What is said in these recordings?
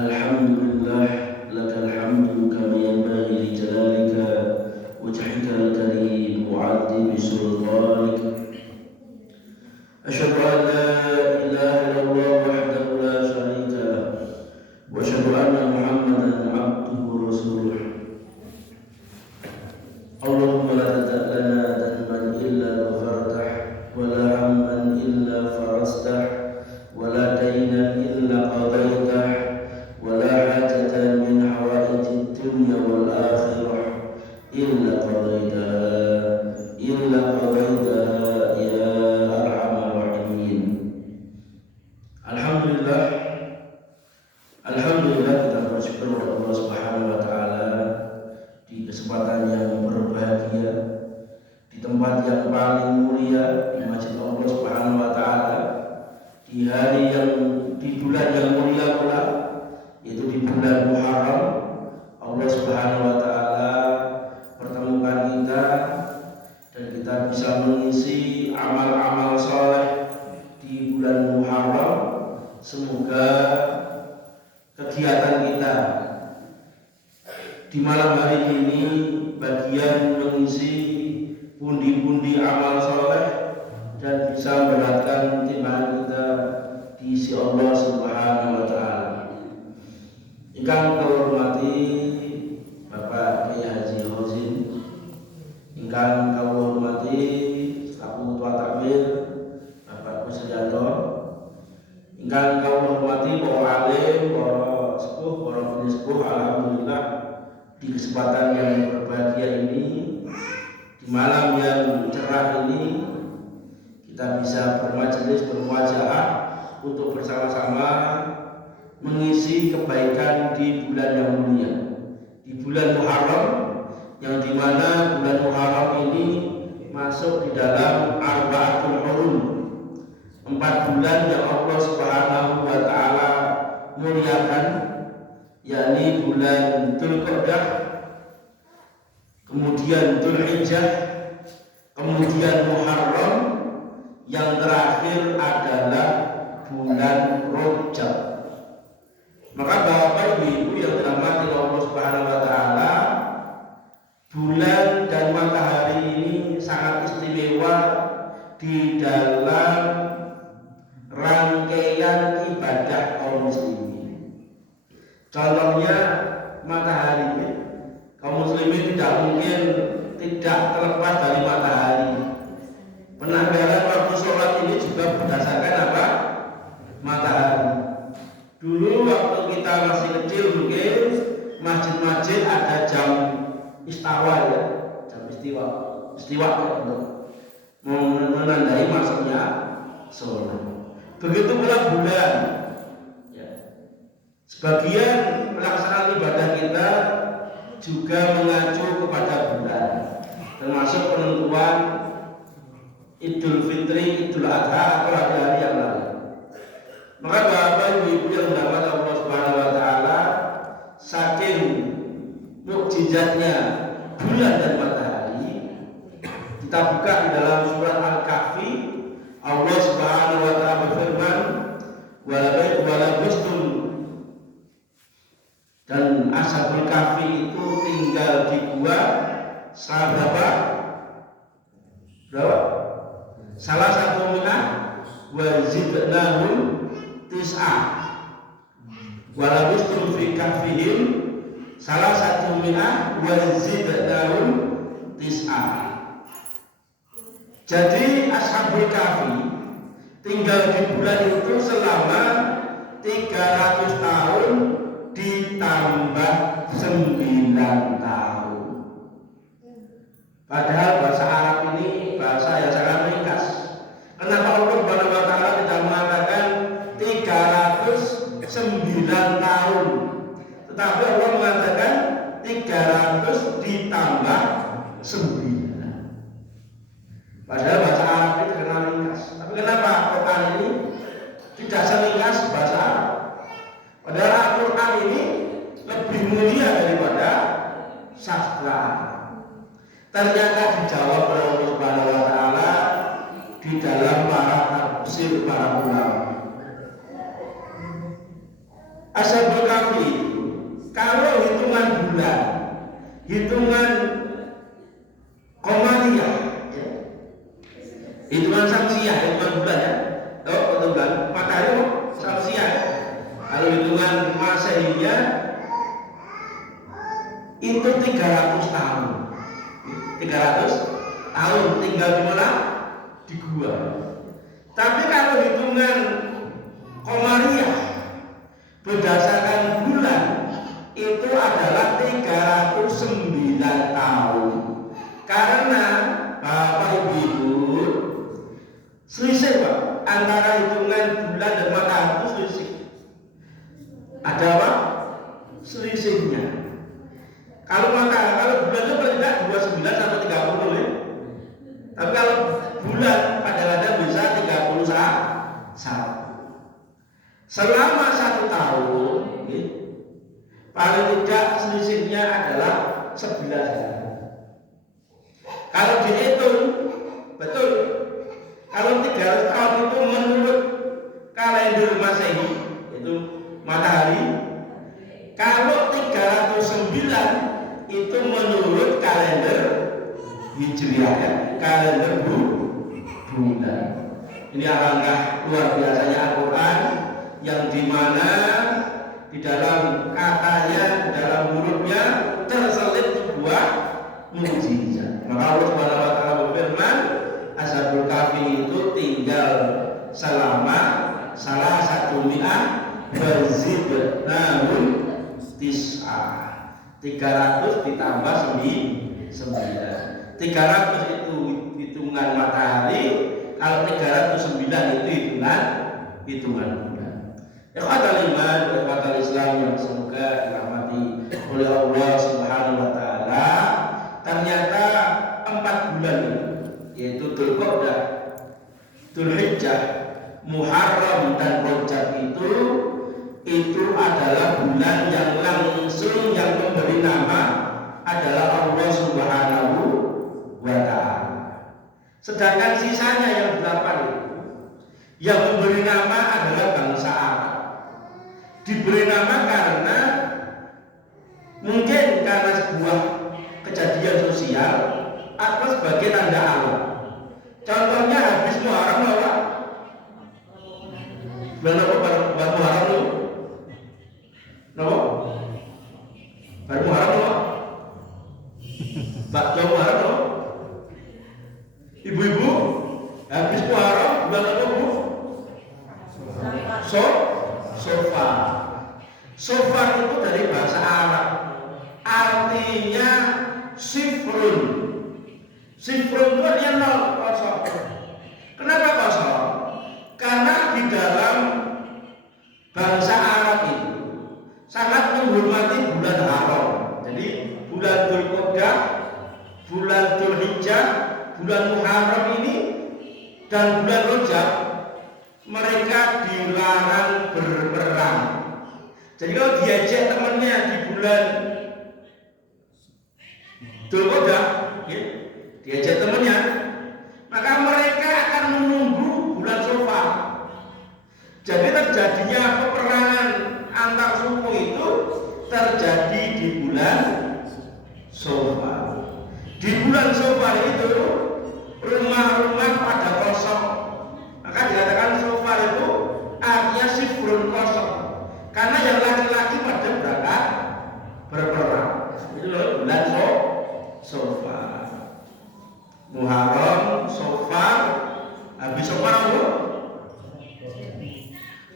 Alhamdulillah, lakal hamdu kama yanbaghi li jalalika wajhika al-karim mu'adzimi sultanik. Asyhadu an la ilaha illallah wahdahu la syarika lah wa asyhadu anna Muhammadan abduhu wa rasuluh. Allahumma la tada' lana dhanban illa ghafartah wa la hamman illa farastah wa la daynan illa qadaitah wa la hajatan min hawaijid dunya wal akhirah illa qadaitaha ya arhamar rahimin. Alhamdulillah, kita bersyukur kepada Allah Subhanahu wa taala di kesempatan yang berbahagia, di tempat yang paling mulia, di masjid Allah Subhanahu wa taala, di hari yang di bulan yang mulia pula, yaitu di bulan Muharram. Allah Subhanahu wa taala pertemukan kita dan kita bisa mengisi amal-amal saleh di bulan Muharram. Semoga kegiatan kita di malam hari ini bagian mengisi pundi-pundi amal soleh dan bisa memberatkan timbangan kita diisi Allah Subhanahu wa taala. Ingkang kula hormati Bapak Kiai Haji Hozin, ingkang kula hormati selaku Ketua Takmir Bapak Kusriyanto, ingkang kula hormati para alim, para sepuh, para sepuh. Alhamdulillah, di kesempatan yang berbahagia ini, di malam yang cerah ini, kita bisa bermajelis, bermuajaah untuk bersama-sama mengisi kebaikan di bulan yang mulia, di bulan Muharram, yang dimana bulan Muharram ini masuk di dalam Arba'atul Hurum, 4 bulan yang Allah Subhanahu wa taala muliakan, yakni bulan Dzulqa'dah, kemudian Dzulhijjah, kemudian Muharram, yang terakhir adalah bulan Rajab. Maka Bapak Ibu yang dirahmati Allah Subhanahu wa taala, bulan dan matahari ini sangat istimewa di dalam rangkaian ibadah kaum muslimin. Contohnya matahari, kaum muslimin tidak mungkin tidak terlepas dari matahari. Penanggalan waktu sholat ini juga berdasarkan apa? Matahari. Dulu waktu kita masih kecil mungkin masjid-masjid ada jam istawa, ya, jam istiwa ya, untuk menandai masuknya sholat. Begitu pula bulan, ya. Sebagian pelaksanaan ibadah kita juga mengacu kepada bulan, termasuk penentuan Idul Fitri, Idul Adha atau hari-hari yang lain. Maka Bapak Ibu yang dirahmati Allah Subhanahu wa taala, saking mukjizatnya bulan dan matahari, kita buka di dalam surat Al-Kahfi. Allah Subhanahu wa taala berfirman, "Walabistum," dan Ashabul Kahfi itu tinggal di gua berapa? Salah satu minah wa zidnahum tis'ah. Walabistum fi kahfihim salah satu minah wa zidnahum tis'ah. Jadi Ashabul Kahfi tinggal di bulan itu selama 300 tahun ditambah 9 tahun. Padahal bahasa Arab ini bahasa yang sangat ringkas. Kenapa Allah Subhanahu wa taala tidak mengatakan 309 tahun, tetapi Allah mengatakan 300 ditambah 9. Padahal bahasa Arab itu terkenal ringkas. Tapi kenapa Quran ini tidak seringkas bahasa Arab? Padahal Al-Quran ini lebih mulia daripada sastra. Ternyata dijawab oleh Allah Subhanahu wa taala di dalam para tafsir para ulama. Ashabul Kahfi kalau hitungan bulan, hitungan Qamariyah, ya. Hitungan Syamsiyah, hitungan bulan ya. Oh, betul bulan, matahari Syamsiyah. Kalau hitungan Masehiyah itu 300 tahun. 300 tahun tinggal di mana? Di gua. Tapi kalau hitungan Qamariyah berdasarkan bulan itu adalah 309 tahun. Karena Bapak Ibu selisih Pak antara hitungan bulan dan matahari itu selisih. Ada apa? Selisihnya. Kalau matahari, kalau bulan itu paling tidak 29 sampai 30 ya. Tapi kalau bulan kadang-kadang bisa 31. Selama 1 tahun ya, paling tidak selisihnya adalah 11 hari. Kalau dihitung betul, kalau 300 tahun itu menurut kalender Masehi itu matahari, kalau 309 itu menurut kalender Hijriah ya, kalender bulan. Ini alangkah luar biasanya Al-Quran yang dimana di dalam katanya, di dalam hurufnya terselip sebuah mukjizat. Maka Allah Subhanahu wa taala berfirman, Ashabul Kahfi itu tinggal selama salah satu mi'ah wazidnahum tis'ah. 300 ditambah 9. 300 itu hitungan matahari, kalau 309 itu hitungan bulan. Ikhwatal iman, ikhwatal Islam yang semoga dirahmati oleh Allah Subhanahu wa taala. Ternyata 4 bulan ini, yaitu Dzulqa'dah, Dzulhijjah, Muharram dan Rajab itu adalah bulan yang langsung yang memberi nama adalah Allah Subhanahu wa taala. Sedangkan sisanya yang 8 itu yang memberi nama adalah bangsa Arab. Diberi nama karena mungkin karena sebuah kejadian sosial atau sebagai tanda alam. Contohnya habis Muharram apa? Bulan Muharram itu? Kenapa? Baru Muharram apa? Bakso Muharram apa? Ibu-ibu habis Muharram bulan apa Bu? Sofa. Sofa itu dari bahasa Arab, artinya sifrun. Sifrun itu artinya 0, kosong. Kenapa kosong? Karena di dalam bahasa Arab itu sangat menghormati bulan haram. Jadi bulan Dzulqa'dah, bulan Dzulhijjah, bulan Muharram ini dan bulan Rajab mereka dilarang berperang. Jadi kalau diajak temannya di bulan Dzulqa'dah, ya, diajak temannya, maka mereka akan menunggu bulan Safar. Jadi terjadinya peperangan antar suku itu terjadi di bulan Safar. Di bulan Safar itu rumah-rumah pada kosong. Maka dikatakan Safar itu artinya sifrun kosong. Karena yang laki-laki pada berangkat berperang. Itu loh bulan Safar. Muharram, Safar, habis Safar apa?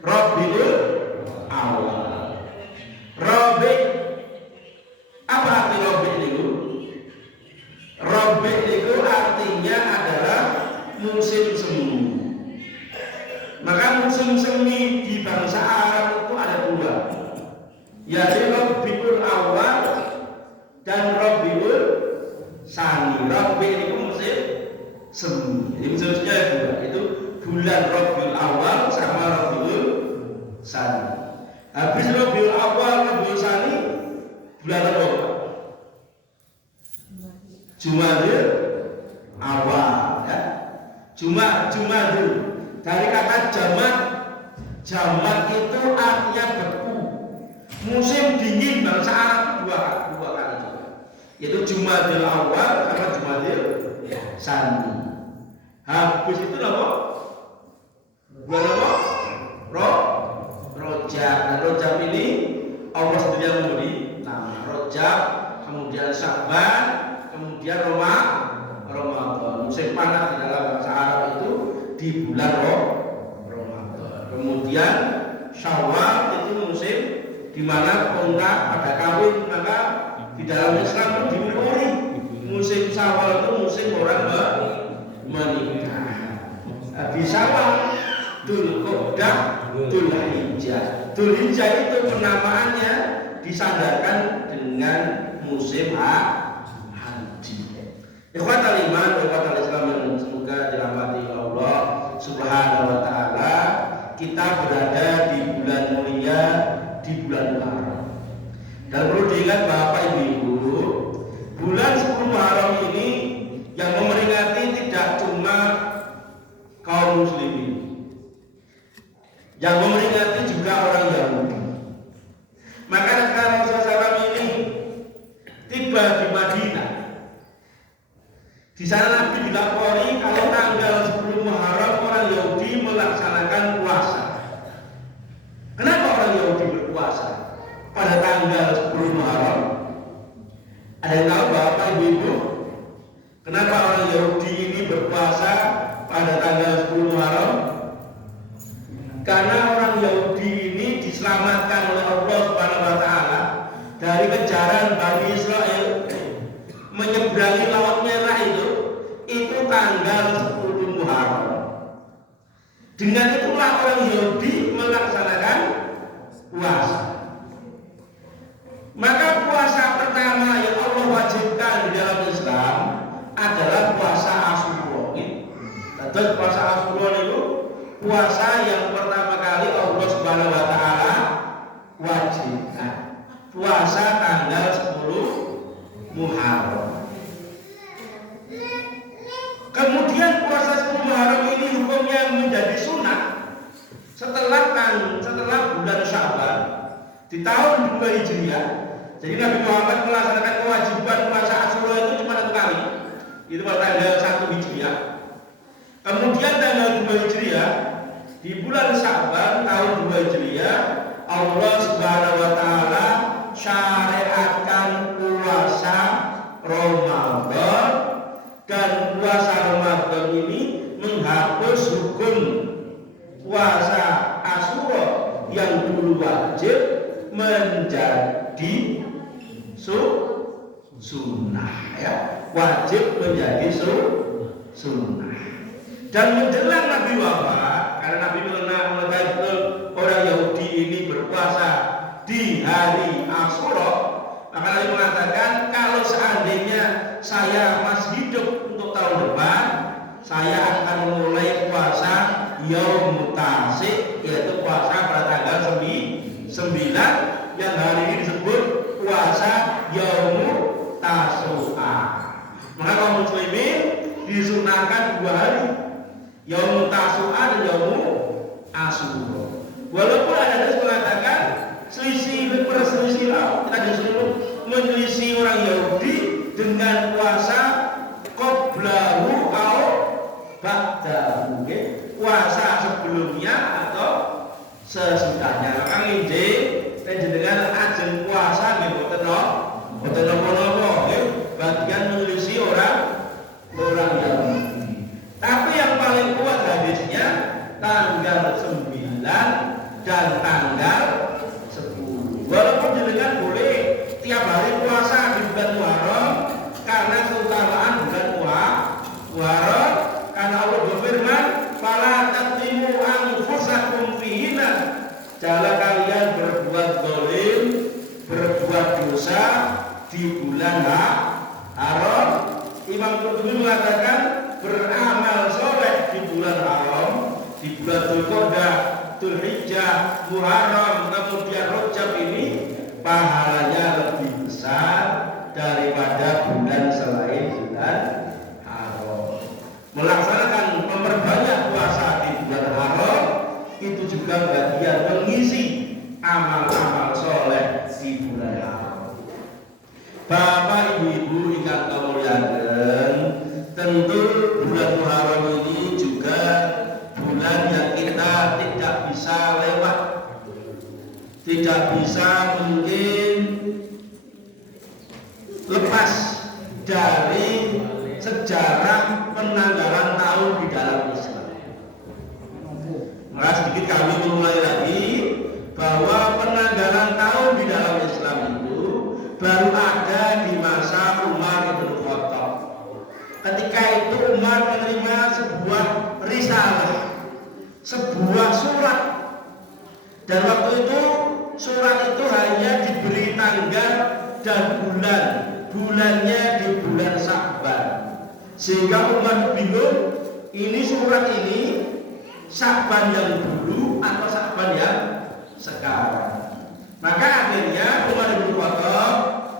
Rabiul Awal. Rabi, apa arti Rabi itu? Rabi itu artinya adalah musim semi. Maka musim semi di bangsa Arab itu ada 2, yaitu Rabiul Awal dan Rabiul Tsani. Rabi itu musim semi. Jadi musimnya 2, itu bulan Rabiul Awal sama Rabiul Tsani. Habis Rabiul Awal, Rabiul Tsani bulan apa? Jumadil Awal ya. Jumadil dari kata jamat. Jamat itu artinya beku. Musim dingin bangsa Arab dua kali juga, yaitu Jumadil Awal sama Jumadil Tsani. Habis itu apa? Bulan apa? Rojab. Nah, Rojab ini Allah sendiri yang memberi nama Rojab, kemudian Sya'ban, kemudian Ramadan. Musim panas di dalam bahasa Arab itu di bulan Ramadan. Kemudian Syawal itu musim di mana unta pada kawin, maka di dalam Islam itu dimulai musim Syawal itu musim orang menikah. Di Syawal, Dzulqa'dah, Dzulhijjah. Dzulhijjah itu penamaannya disandarkan dengan musim haji. Ikhwatal iman, ikhwatal Islam yang semoga dirahmati Allah Subhanahu wa taala, kita berada di bulan mulia, di bulan Muharram. Dan perlu diingat Bapak Ibu, bulan 10 Muharram ini yang memperingati tidak cuma kaum muslimin, yang memperingati juga orang Yahudi. Maka ketika Rasulullah SAW ini tiba di Madinah, di sana Nabi dilapori kalau tanggal 10 Muharram orang Yahudi melaksanakan puasa. Kenapa orang Yahudi berpuasa pada tanggal 10 Muharram? Ada yang tahu Bapak Ibu? Kenapa orang Yahudi ini berpuasa pada tanggal 10 Muharram? Karena orang Yahudi ini diselamatkan oleh Allah Subhanahu wa taala dari kejaran Bani Israel menyeberangi Laut Merah itu tanggal 10 Muharram. Dengan itulah orang Yahudi melaksanakan puasa. Maka puasa pertama yang Allah wajibkan di dalam Islam adalah puasa Asyura. Terus puasa Asyura itu puasa yang pertama kali Allah Subhanahu wa taala wajibkan. Puasa tanggal 10 Muharram. Kemudian puasa 10 Muharram ini hukumnya menjadi sunnah setelah bulan Sya'ban di tahun 2 Hijriah. Jadi Nabi Muhammad melaksanakan kewajiban puasa Asyura itu cuma 1 kali. Itu pada tanggal 1 Hijriah. Kemudian tanggal 2 Hijriah di bulan Sya'ban tahun 2 Hijriah Allah Subhanahu wa taala syariatkan puasa Ramadan, dan puasa Ramadan ini menghapus hukum puasa Asyura yang dulu wajib menjadi sunnah, ya, wajib menjadi sunnah. Dan menjelang Nabi wafat, karena Nabi mengetahui betul orang Yahudi ini berpuasa di hari Asyura, maka Nabi mengatakan kalau seandainya saya masih hidup untuk tahun depan, saya akan memulai puasa Yaumut Tasik, yaitu puasa pada tanggal 9 yang hari ini disebut puasa Yaumut Tasu'a. Maka kaum muslimin disunahkan 2 hari, Yaumut Tasu'a dan Yaumut Asyura. Walaupun ada yang mengatakan perselisih kita disuruh menyelisih orang Yahudi dengan puasa qoblahu au ba'dahu, puasa sebelumnya atau sesudahnya. Maka nginjil dengan ajeng puasa nggih boten napa-napa, bagian menyelisih orang Yahudi. Tapi yang paling kuat hadisnya tanggal 9 dan tanggal 10. Walaupun jenengan boleh tiap hari puasa di bulan Muharram karena keutamaan bulan Muharram, karena Allah berfirman, "Fala tadlimu anfusakum fihinna." Janganlah kalian berbuat zalim, berbuat dosa di bulan haram. Imam Qurtubi mengatakan beramal soleh di bulan haram, di bulan Dzulqa'dah, Dzulhijjah, Muharram, kemudian Rajab ini pahalanya lebih besar daripada bulan selain bulan haram. Melaksanakan memperbanyak puasa di bulan haram itu juga bagian mengisi amal-amal soleh ibu ingkang kamuliaken, tentu bulan Muharram ini juga bulan yang kita tidak bisa lewat, tidak bisa mungkin lepas dari sejarah penanggalan tahun di dalam Islam. Maka sedikit kami memulai lagi bahwa penanggalan tahun di dalam Islam itu baru ada di masa Umar bin Khattab. Ketika itu Umar menerima sebuah risalah, sebuah surat, dan waktu itu surat itu hanya diberi tanggal dan bulannya di bulan Sya'ban, sehingga Umar bingung, ini surat ini Sya'ban yang dulu atau Sya'ban yang sekarang. Maka akhirnya Umar bin Khattab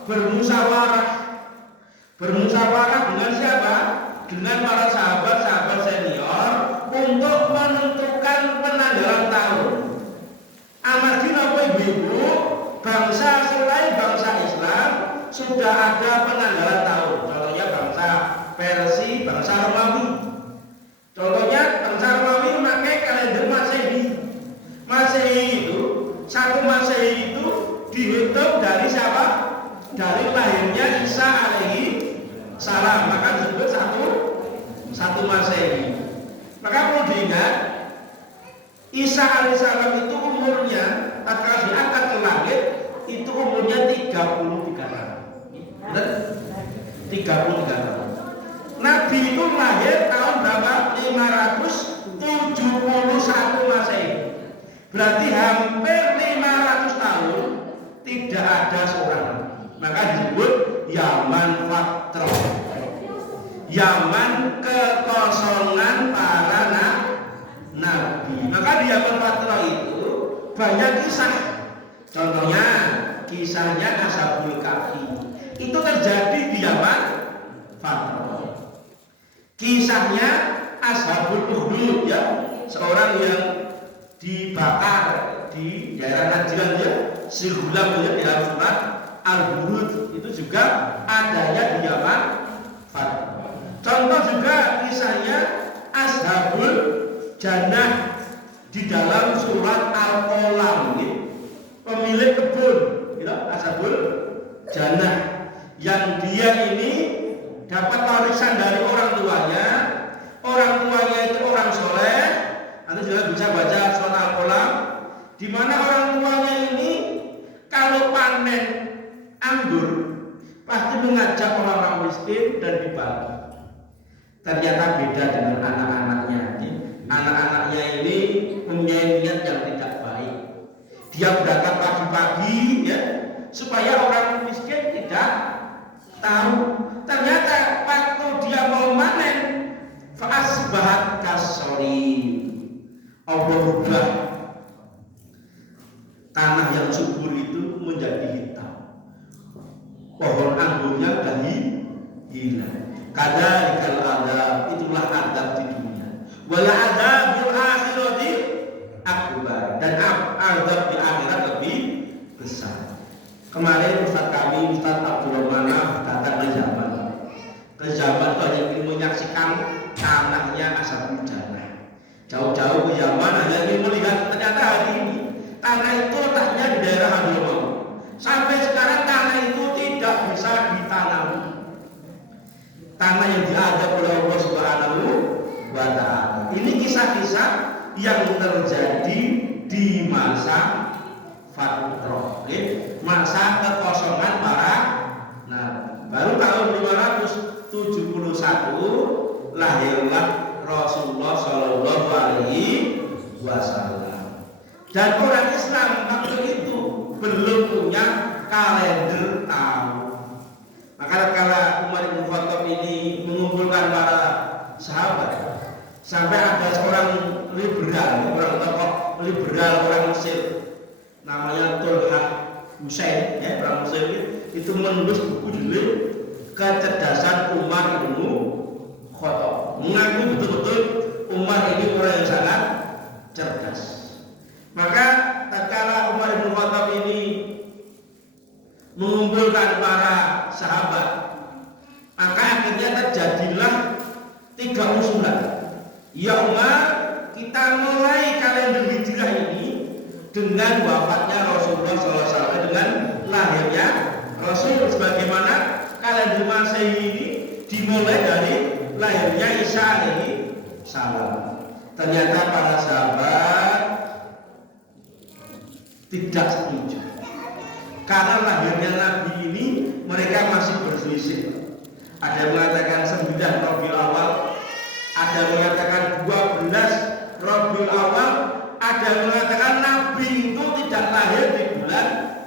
bermusyawarah dengan siapa? Dengan para sahabat senior untuk menentukan penanggalan tahun. Amargi napa ibu, bangsa selain bangsa Islam sudah ada penanggalan tahun. Contohnya bangsa Persia, bangsa Romawi. Contohnya bangsa Romawi memakai kalender Masehi. Masehi itu, satu Masehi itu dihitung dari siapa? Dari lahirnya Isa alaihi salam, maka disebut satu Masehi. Maka perlu diingat, Isa alaihi salam itu umurnya akan diangkat ke langit itu umurnya 33 tahun. Benar? 33 tahun. Nabi itu lahir tahun berapa? 571 Masehi. Berarti hampir 500 tahun tidak ada seorang nabi. Maka disebut Yaman Fatroh, Yaman kekosongan para nabi. Maka di Yaman Fatroh itu banyak kisah. Contohnya kisahnya Ashabul Kahfi itu terjadi di Yaman Fatroh. Kisahnya Ashabul Ukhdud, ya, seorang yang dibakar di daerah Najran, ya, si Gulam, ya, di dalam surat Al-Buruj itu juga adanya di Yaman Fatroh. Contoh juga kisahnya Ashabul Jannah di dalam surat Al-Qalam, ya, pemilik kebun, gitu, Ashabul Jannah, yang dia ini dapat warisan dari orang tuanya itu orang soleh. Anda juga bisa baca surat Al-Qalam, di mana orang tuanya ini kalau panen anggur pasti mengajak orang-orang miskin dan dibagi. Ternyata beda dengan anak-anaknya. Anak-anaknya ini mempunyai niat yang tidak baik. Dia berangkat pagi-pagi, ya, supaya orang miskin tidak tahu. Ternyata waktu dia mau panen, fa'asbahat kasorim, Allah rubah tanah yang subur itu menjadi hitam, pohon anggurnya sudah hilang. Kadzalikal adzab, itulah adab di dunia. Wal adzabul akhirati akbar, dan azab di akhirat lebih besar. Kemarin Ustaz kami, Ustaz Abdul Manaf, datang ke Jaman. Ke Jaman itu hanya ingin menyaksikan tanahnya Ashabul Jannah. Jauh-jauh ke Yaman hanya ingin melihat, ternyata hari ini tanah itu letaknya di daerah Hadramaut. Sampai sekarang tanah itu tidak bisa ditanami. Tanah yang diadab oleh Allah Subhanahu wa Ta'ala. Ini kisah-kisah yang terjadi di masa Fatroh, masa kekosongan para nabi. Baru tahun 571 lahirlah Rasulullah Shallallahu Alaihi Wasallam. Dan orang Islam waktu itu belum punya kalender tahun. Maka kala Umar bin Khattab ini mengumpulkan para sahabat, sampai ada seorang liberal, orang tokoh liberal orang Mesir, namanya Tulha Hussein, ya, orang Mesir itu menulis buku judul Kecerdasan Umar bin Khattab, mengaku betul-betul Umar ini orang yang sangat cerdas. Maka tatkala Umar bin Khattab ini mengumpulkan para sahabat akhirnya terjadilah 3 usulan. Ya Umar, kita mulai kalender hijrah ini dengan wafatnya Rasulullah SAW, dengan lahirnya Rasul, sebagaimana kalender Masehi ini dimulai dari lahirnya Isa alaihi salam. Ternyata para sahabat tidak setuju, karena lahirnya Nabi ini mereka masih berselisih. Ada yang mengatakan 9 Rabiul Awal, ada yang mengatakan 12 Rabiul Awal, ada yang mengatakan Nabi itu tidak lahir di bulan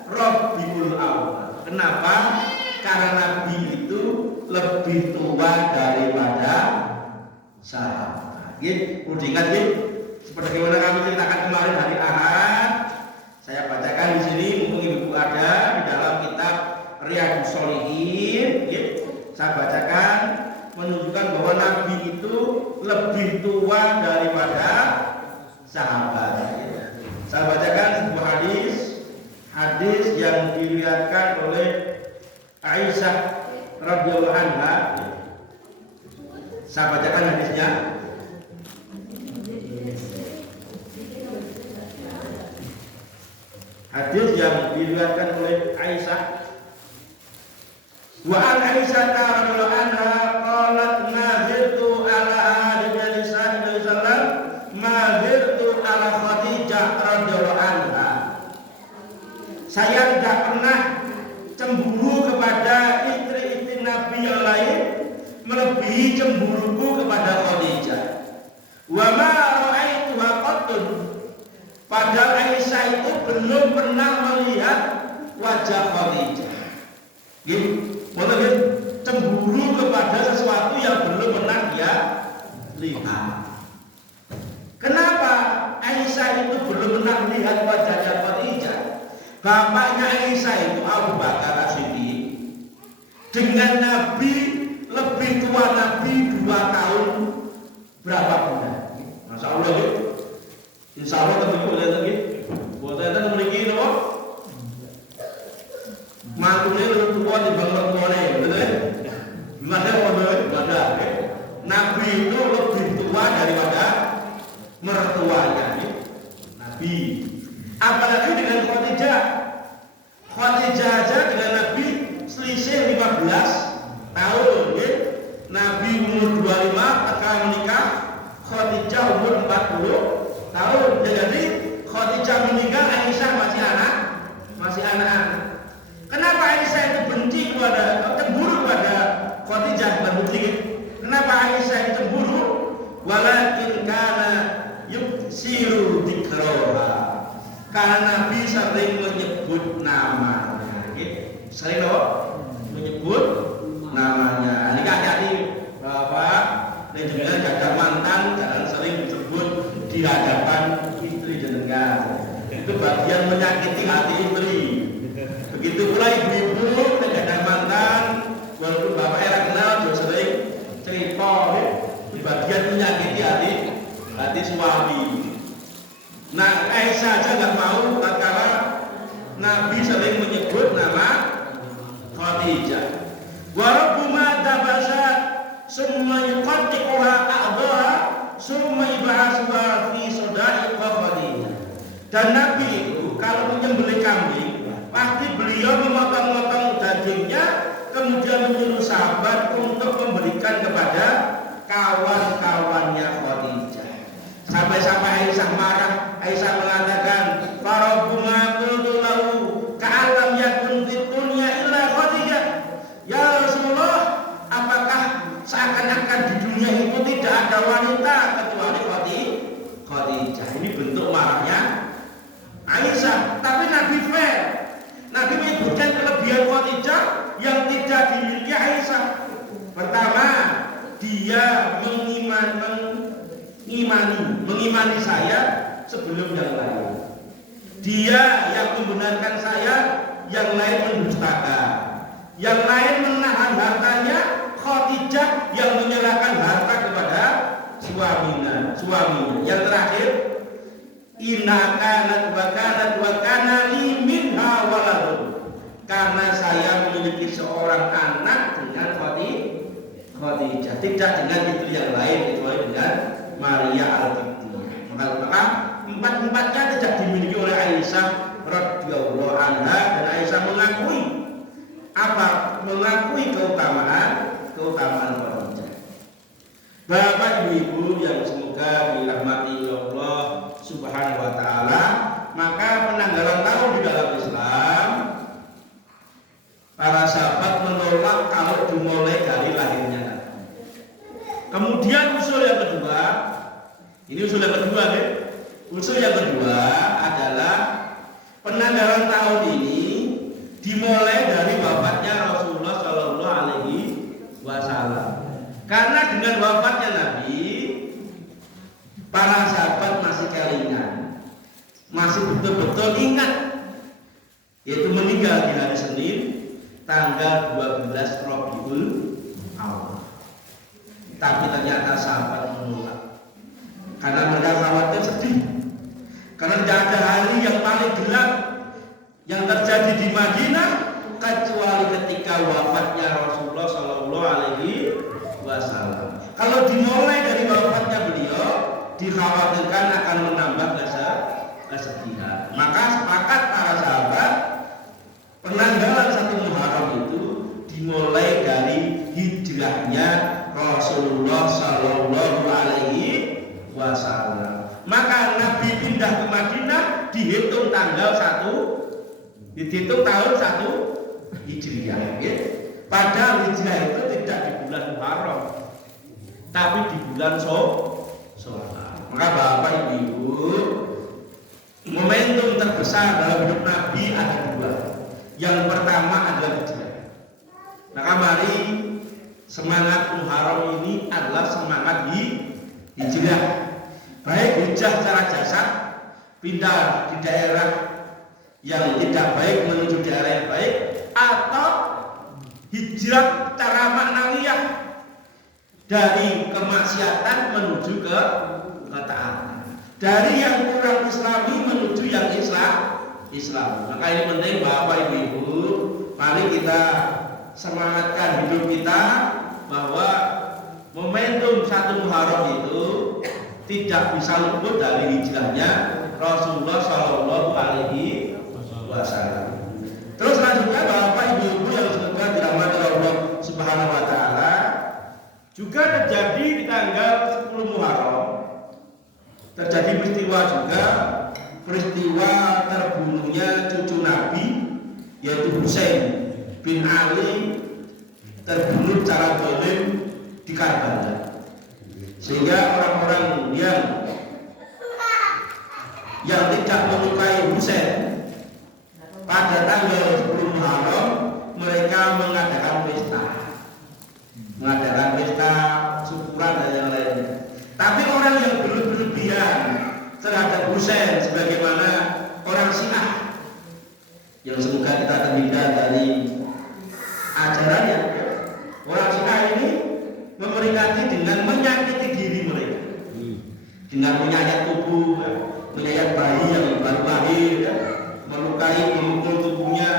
Rabiul Awal. Kenapa? Karena Nabi itu lebih tua daripada sahabat. Perlu diingat, seperti mana kami ceritakan kemarin hari Ahad. Saya bacakan di sini, mumpung ibu ada di dalam kitab Riyadhus Shalihin. Saya bacakan menunjukkan bahwa Nabi itu lebih tua daripada sahabat. Saya bacakan sebuah hadis yang diriwayatkan oleh Aisyah radhiyallahu anha. Saya bacakan hadisnya. Hadis yang diriwayatkan oleh Aisyah. Wa an Aisyah radhiyallahu anha qalat nazirtu ala ahadi Nabi sallallahu alaihi wasallam mazirtu ala Khadijah radhiyallahu anha. Saya tidak pernah cemburu kepada istri-istri Nabi yang lain melebihi cemburuku kepada Khadijah. Wa ma ra'aituha qattun. Padahal Aisyah itu belum pernah melihat wajah Khadijah. Cemburu kepada sesuatu yang belum pernah dia lihat. Kenapa Aisyah itu belum pernah melihat wajahnya Khadijah? Bapaknya Aisyah itu Abu Bakar As-Siddiq, dengan Nabi lebih tua Nabi 2 tahun berapa bulan? Masya Allah ya. Insya Allah tentu boleh lagi. Boleh kita memiliki apa? Mantunya lebih tua di bangsa tuanya, betul ya? Gimana ada? Nabi itu lebih tua daripada mertuanya. Nabi. Apalagi dengan Khadijah. Khadijah aja dengan Nabi selisih 15 tahun. Nabi umur 25 ketika menikah, Khadijah umur 40 tahun. Jadi Khadijah meninggal, Aisyah masih anak. Kenapa Aisyah itu benci kepada, cemburu pada Khadijah? Kenapa Aisyah itu cemburu? Walakin kana yuksiru dzikraha. Karena Nabi sering menyebut namanya. Sering menyebut namanya. Ini hati-hati Bapak dan juga jaga mantan, jangan sering disebut di hadapan istri jenengan. Itu bagian menyakiti hati istri. Begitu pula ibu-ibu dan jaga mantan, walaupun Bapak era kenal juga sering cerita, di bagian menyakiti hati suami. Nah, Aisyah saja nggak mau tatkala Nabi sering menyebut nama Khadijah. Wa rabbuma tabasat summa yuqaddiquha a'dhaha summa yub'asuha fi sada'i Khadijah. Dan Nabi itu kalau menyembelih kambing, pasti beliau memotong-motong dagingnya, kemudian menyuruh sahabat untuk memberikan kepada kawan-kawannya Khadijah. Sampai-sampai Aisyah marah. Aisyah mengatakan, "Farabbuma qultu lahu ka'alam yakun fid dunya illa Khadijah." Ya Rasulullah, apakah seakan-akan di dunia itu tidak ada wanita kecuali Khadijah? Ini bentuk marahnya Aisyah. Tapi Nabi fair. Nabi menyebutkan kelebihan Khadijah yang tidak dimiliki Aisyah. Pertama, dia mengimani saya sebelum yang lain. Dia yang membenarkan saya, yang lain mendustakan. Yang lain menahan hartanya, Khadijah yang menyerahkan harta kepada suaminya. Yang terakhir, inna kanat wa kana li minha waladun. Karena saya memiliki seorang anak dengan Khadijah. tidak dengan itu yang lain kecuali dengan Maria Al-Qibtiyah. Maka empat-empatnya tidak dimiliki oleh Aisyah radhiyallahu anha, dan Aisyah mengakui apa? Mengakui keutamaan Khadijah. Bapak Ibu yang semoga dirahmati Allah Subhanahu wa taala, maka penanggalan tahun di dalam Islam para sahabat menolak kalau dimulai dari lahirnya Nabi. Kemudian usul yang kedua, ini usul yang kedua nih. Usul yang kedua adalah penanggalan tahun ini dimulai dari wafatnya Rasulullah Shallallahu Alaihi Wasallam. Karena dengan wafatnya Nabi, para sahabat masih kelingan, masih betul-betul ingat, yaitu meninggal di hari Senin tanggal 12 Rabiul Awal. Tapi ternyata sahabat menolak karena mereka khawatir sedih, karena tidak ada hari yang paling gelap yang terjadi di Madinah kecuali ketika wafatnya Rasulullah Shallallahu Alaihi Wasallam. Kalau dimulai dari wafatnya beliau, dikhawatirkan akan menambah kesedihan. Maka sepakat para sahabat penanggalan 1 Muharram itu dimulai dari hijrahnya Rasulullah Shallallahu Alaihi Wasallam. Maka Nabi pindah ke Madinah dihitung tanggal 1, dihitung tahun 1 Hijriah. Padahal Hijriah itu tidak di bulan Muharram, tapi di bulan Syawal. Maka Bapak Ibu, momentum terbesar dalam hidup Nabi ada 2. Yang pertama adalah Hijriah. Maka mari semangat Muharram ini adalah semangat Hijriah. Baik hijrah secara jasad, pindah di daerah yang tidak baik menuju daerah yang baik, atau hijrah secara maknawiyah dari kemaksiatan menuju ke ketaatan, dari yang kurang Islami menuju yang Islam. Maka ini penting Bapak Ibu, mari kita semangatkan hidup kita bahwa momentum 1 Muharram itu tidak bisa luput dari hijrahnya Rasulullah Shallallahu Alaihi Wasallam. Terus selanjutnya Bapak Ibu yang semoga dirahmati Allah Subhanahu Wa Taala, juga terjadi di tanggal 10 Muharram terjadi peristiwa juga, peristiwa terbunuhnya cucu Nabi yaitu Husain bin Ali, terbunuh secara zalim di Karbala. Sehingga orang-orang yang tidak menyukai Husain pada tanggal 10 Muharram mereka mengadakan pesta syukuran dan yang lainnya. Tapi orang yang berlebihan terhadap Husain sebagaimana orang Syiah yang semoga kita terhindar dari ajarannya. Orang Syiah ini memperingati dengan menyakiti diri mereka, dengan menyayat tubuh, menyayat bayi yang baru lahir, melukai, memukul tubuhnya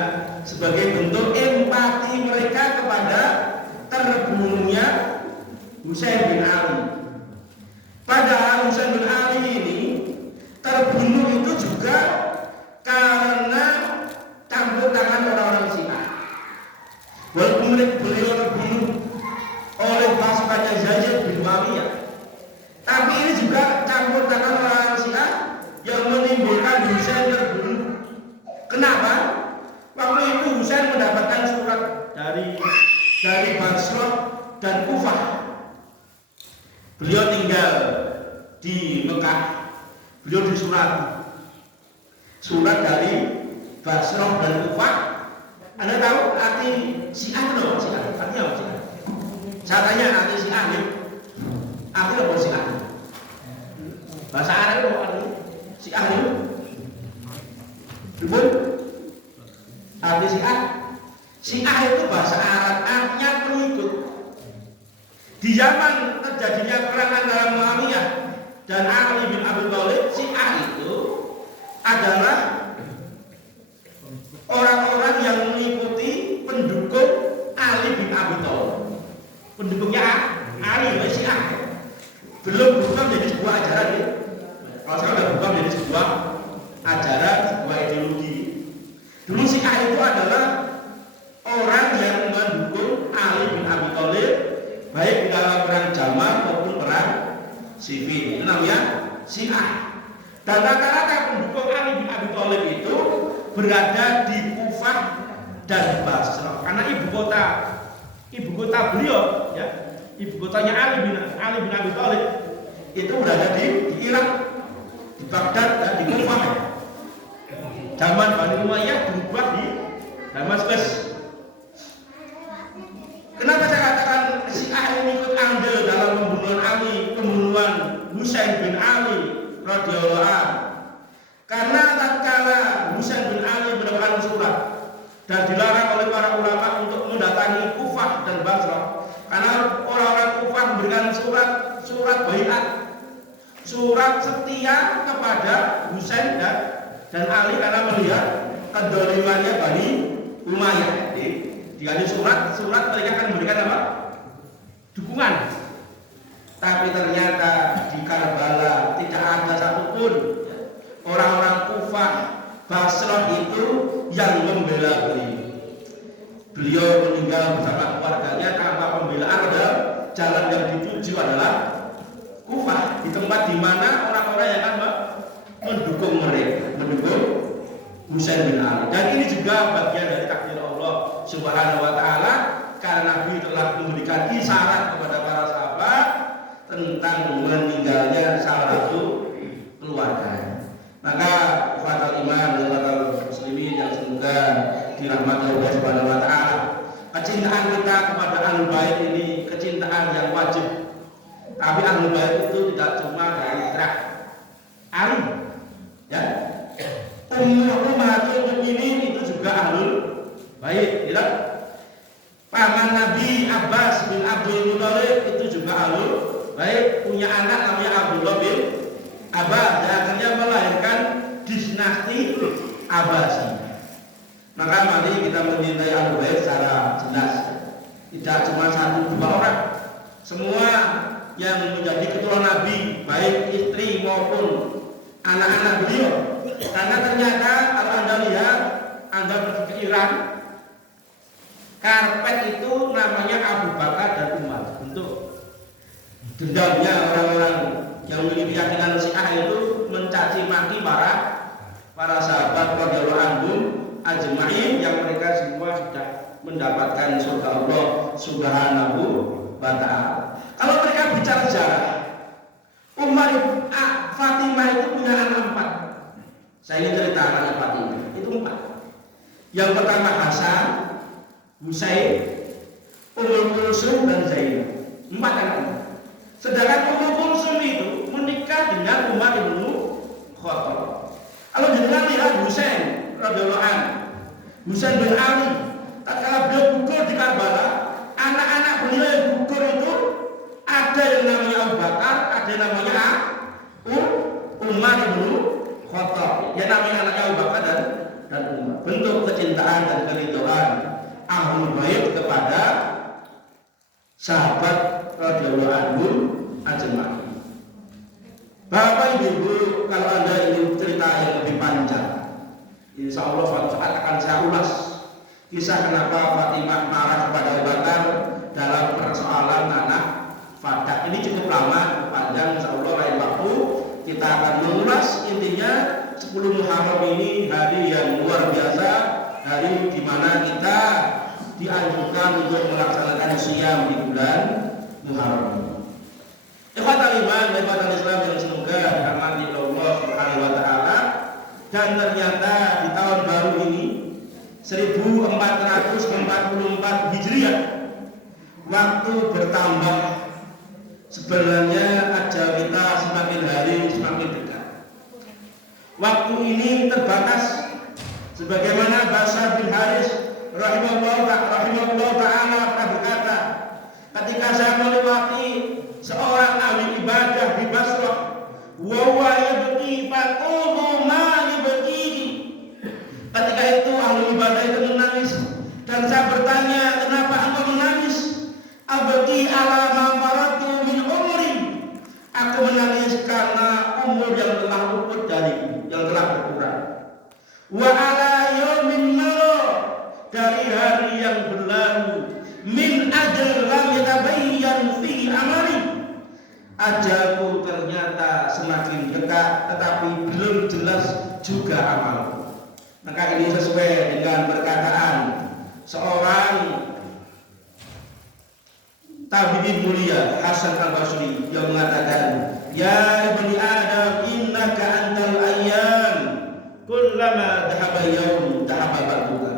sebagai bentuk empati mereka kepada terbunuhnya Husain bin Ali. Padahal Husain bin Ali ini terbunuh itu juga karena campur tangan orang-orang Syiah. Walaupun beliau terbunuh oleh pasukannya Yazid bin Muawiyah, tapi ini juga campur tangan orang Syiah yang menimbulkan Husain terbunuh. Kenapa? Waktu itu Husain mendapatkan surat dari Basrah dan Kufah. Beliau tinggal di Mekah. Beliau surat dari Basrah dan Kufah. Anda tahu arti Syiah itu apa? Syiah artinya apa? Syiah? Saya tanya arti Syiah ini. Artinya apa Syiah? Bahasa Arab itu apa artinya? Syiah itu. Betul? Arti Syiah itu bahasa Arab, artinya pengikut. Di zaman terjadinya perang antara Muawiyah dan Ali bin Abi Thalib, Syiah itu adalah orang-orang yang mengikuti pendukung Ali bin Abi Thalib. Pendukungnya Ali namanya Syiah. Dan rata-rata pendukung Ali bin Abi Thalib itu berada di Kufah dan Basrah. Karena ibu kota beliau, ya, ibu kotanya Ali bin Abi Thalib itu berada di Irak, di Baghdad dan di Kufah. Zaman Bani Umayyah berubah di Damaskus. Kenapa saya katakan Syiah ini ikut andil dalam pembunuhan Ali, pembunuhan Husain bin Ali radhiyallahu anhu? Karena tatkala Husain bin Ali mendapatkan surat dan dilarang oleh para ulama untuk mendatangi Kufah dan Basrah, karena orang-orang Kufah memberikan surat baiat, surat setia kepada Husain dan Ali karena melihat kedolimannya Bani Umayyah. Dikasih surat mereka akan memberikan apa? Dukungan. Tapi ternyata di Karbala tidak ada satupun orang-orang Kufah, Basrah itu yang membela beliau. Beliau meninggal bersama keluarganya tanpa pembelaan, padahal jalan yang dituju adalah Kufah, di tempat di mana orang-orang yang akan mendukung mereka, mendukung Husain bin Ali. Dan ini juga bagian dari takdir Allah Subhanahu wa taala, karena Nabi telah memberikan isyarat kepada para sahabat tentang meninggalnya salah satu keluarga. Maka fatal iman dan fatal muslimin yang semoga dirahmati Allah Subhanahu wa taala, kecintaan kita kepada Ahlul Bait ini kecintaan yang wajib. Tapi Ahlul Bait itu tidak cuma dari terah Ali, ya. Ummatul mukminin itu juga Ahlul Bait, ya. Paman Nabi Abbas bin Abdul Muthalib itu juga Ahlul Bait, punya anak namanya Abdullah bin Abbas, dan akhirnya melahirkan dinasti Abbasi. Maka mari kita mencintai Ahlul Bait secara jelas, tidak cuma satu dua orang, semua yang menjadi keturunan Nabi, baik istri maupun anak-anak beliau. Karena ternyata kalau Anda lihat, Anda pergi ke Iran, karpet itu namanya Abu Bakar dan Umar. Bentuk dendamnya orang-orang yang memiliki keyakinan Syiah itu mencaci maki para sahabat radhiyallahu anhum ajma'in, yang mereka semua sudah mendapatkan surga Allah Subhanahu wa taala. Kalau mereka bicara sejarah, Fatimah itu punya anak 4. Saya ingin cerita anak Fatimah itu 4. Yang pertama Hasan, Husain, Ummul Kulsum dan Zainab. 4 anaknya. Sedangkan Ummul Kulsum itu menikah dengan Umar bin Khattab. Kalau jenengan lihat Husain radhiyallahu anhu, Husain bin Ali, tatkala beliau gugur di Karbala, anak-anak beliau yang gugur itu ada yang namanya Abu Bakar, ada yang namanya Umar bin Khattab. Ya, namanya anaknya Abu Bakar dan Umar. Bentuk kecintaan dan keridhaan Ahlul Bait kepada sahabat radhiyallahu anhum ajma'in. Bapak Ibu, kalau Anda ingin cerita yang lebih panjang, insya Allah suatu saat akan saya ulas kisah kenapa Fatimah marah kepada Abu Bakar dalam persoalan anak Fadak. Ini cukup lama, panjang, insya Allah lain waktu kita akan mengulas. Intinya 10 Muharram ini hari yang luar biasa, hari di mana kita dianjurkan untuk melaksanakan siyam di bulan Muharram. Ikhwatal iman, ikhwatal Islam yang semoga dirahmati Allah Subhanahu wa taala. Dan ternyata di tahun baru ini 1444 Hijriah, waktu bertambah, sebenarnya ajal kita semakin hari semakin dekat. Waktu ini terbatas, sebagaimana Basar bin Haris rahimahullah ta'ala pernah berkata, ketika saya melewati seorang ahli ibadah di Basrah, wa huwa yabki faqulu ma yabkihi. Ketika itu ahli ibadah itu menangis, dan saya bertanya, kenapa engkau menangis? Abki ala ma faratu min umri. Aku menangis karena umur yang telah luput dariku, yang telah berkurang. Wa ala yaumin maro, dari hari yang berlalu, min ajal lam yatabayyan fi amali, ajalku ternyata semakin dekat, tetapi belum jelas juga amalku. Maka ini sesuai dengan perkataan seorang tabi'in mulia Hasan Al-Basri yang mengatakan, ya ibni Adam innaka antal ayyam kullama dhahaba yawm dhahaba ba'duka.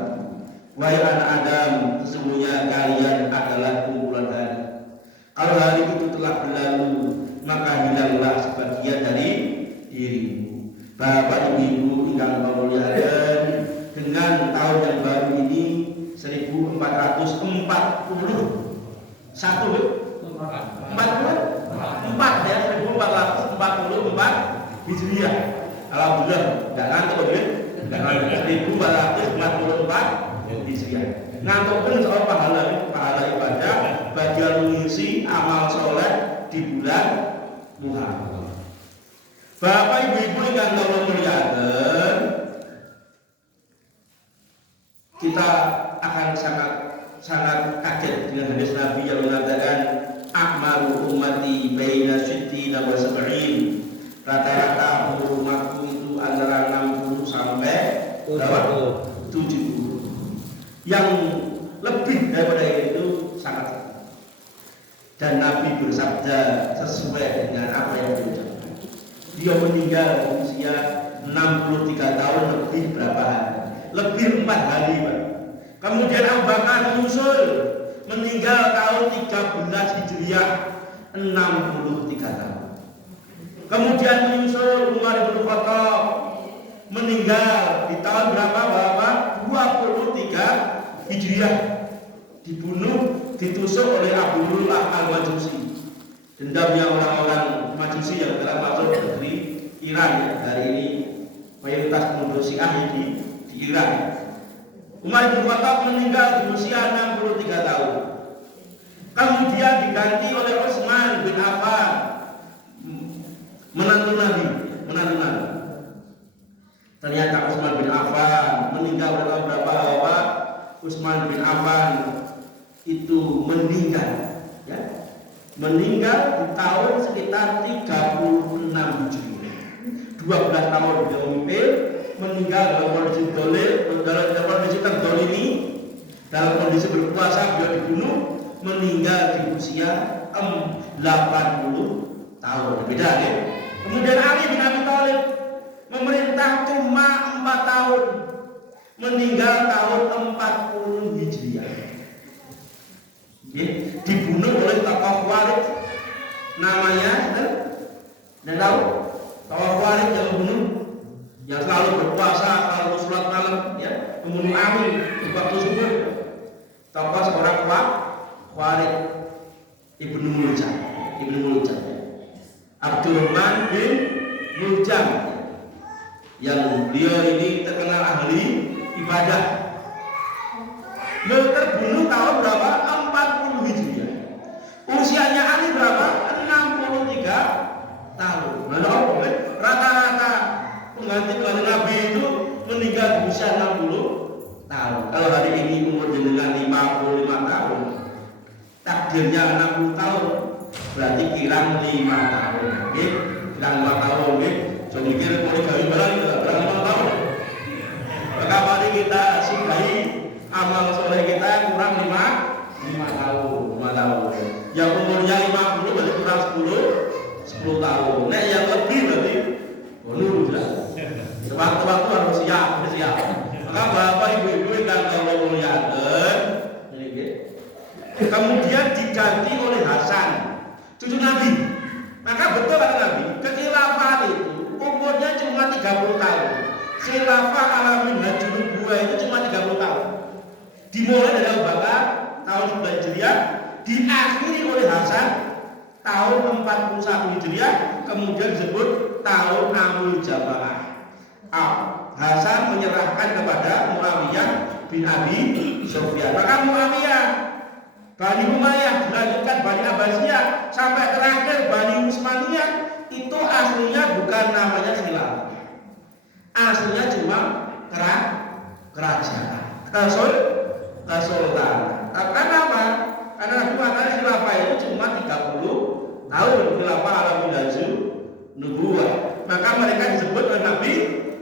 Wahai anak Adam, sesungguhnya kalian adalah kumpulan hari. Kalau hari itu telah berlalu, maka hilanglah sebagian dari dirimu. Bapak Ibu ingkang memuliakan, dengan tahun yang baru ini 1444 ya, 1444 Hijriah. Alhamdulillah, enggak ngantuk ya. 1444 Hijriah. Ngantuk pun soal pahala ibadah bagian mengisi amal soleh di bulan Muharram. Bapak Ibu yang Allah muliakan, kita akan sangat kaget dengan hadis Nabi yang mengatakan akmaru ummati baina sittina wa sab'in. Rata-rata umatku itu antara 60 sampai 70. Yang lebih daripada itu sangat. Dan Nabi bersabda sesuai dengan apa yang diucapkan. Dia meninggal usia 63 tahun lebih berapa hari? Lebih 4 hari, Pak. Kemudian Abu Bakar menyusul, meninggal tahun 13 Hijriah, 63 tahun. Kemudian menyusul Umar bin Khattab, meninggal di tahun berapa, Bapak? 23 Hijriah, dibunuh, ditusuk oleh Abdullah Al-Majusi. Dendamnya orang-orang Majusi yang telah masuk negeri Iran ya, hari ini mayoritas penduduk Syiah di Iran. Umar bin Khattab meninggal di usia 63 tahun. Kemudian diganti oleh Utsman bin Affan, menantu Nabi. Ternyata Utsman bin Affan meninggal pada tahun berapa, Bapak? Utsman bin Affan itu meninggal di tahun sekitar 36 Hijriah. 12 tahun beliau memimpin, meninggal dalam kondisi dalam kondisi terdolimi, dalam kondisi berpuasa beliau dibunuh, meninggal di usia 80 tahun. Beda ya. Kemudian Ali bin Abi Thalib memerintah cuma 4 tahun, meninggal tahun 40 Hijriah. Dibunuh oleh tokoh Khawarij namanya, dan tahu tokoh Khawarij yang membunuh, yang selalu berpuasa, selalu sholat malam, ya, membunuh Ali di waktu subuh. Tokoh seorang Khawarij Ibnu Muljam, Abdurrahman bin Muljam, yang beliau ini terkenal ahli ibadah. Beliau terbunuh tahun berapa? 40 Hijriah. Usianya Ali berapa? 63 tahun. Rata-rata pengganti Nabi itu meninggal di usia 60 tahun. Kalau hari ini umur jenengan 55 tahun, takdirnya 60 tahun, berarti kirang 5 tahun. Kirang 5 tahun. Jadi mikir mau digawe barang 5 tahun. Maka mari kita sudahi amal soleh kita kurang 5 tahun. Yang umurnya 50 berarti kurang 10 tahun. Nah yang lebih berarti bonus lah. Sewaktu-waktu harus siap. Maka Bapak Ibu yang Allah muliakan, kemudian diganti oleh Hasan, cucu Nabi. Maka betul kata Nabi, kekhilafan itu umurnya cuma 30 tahun. Khilafah alamin hajjul buah itu cuma 30 tahun. Dimulai dari Abu Bakar tahun 9 Hijriah, diakhiri oleh Hasan tahun 41 Hijriah, kemudian disebut tahun Amul Jamaah. Hasan menyerahkan kepada Muawiyah bin Abi Sufyan. Maka Muawiyah, Bani Umayyah, dilanjutkan Bani Abbasiyah sampai terakhir Bani Utsmaniyah, itu aslinya bukan namanya khilafah. Aslinya cuma kerajaan, kesultanan. Karena apa? Karena Nabi mengatakan khilafah itu cuma 30 tahun, khilafah nubuwah. Maka mereka disebut oleh Nabi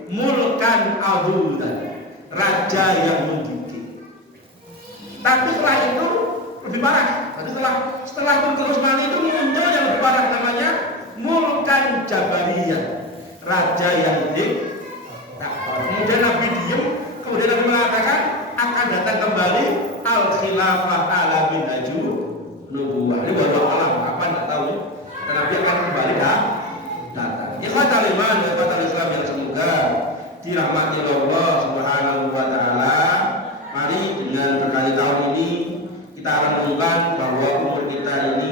mulkan adudan, raja yang menggigit. Tapi setelah itu lebih parah. Jadi setelah Turki Utsmani itu muncul yang lebih parah, namanya mulkan jabariyah, raja yang diktator. Kemudian Nabi diam, kemudian Nabi mengatakan akan datang kembali al khilafah ala minhaju nubuwah. Ini baru alam kapan tidak tahu. Dan Nabi akan kembali datang. Ikhwatal iman, ikhwatal Islam yang semoga dirahmati Allah Subhanahu wa taala. Mari dengan berkali tahun ini kita renungkan bahwa umur kita ini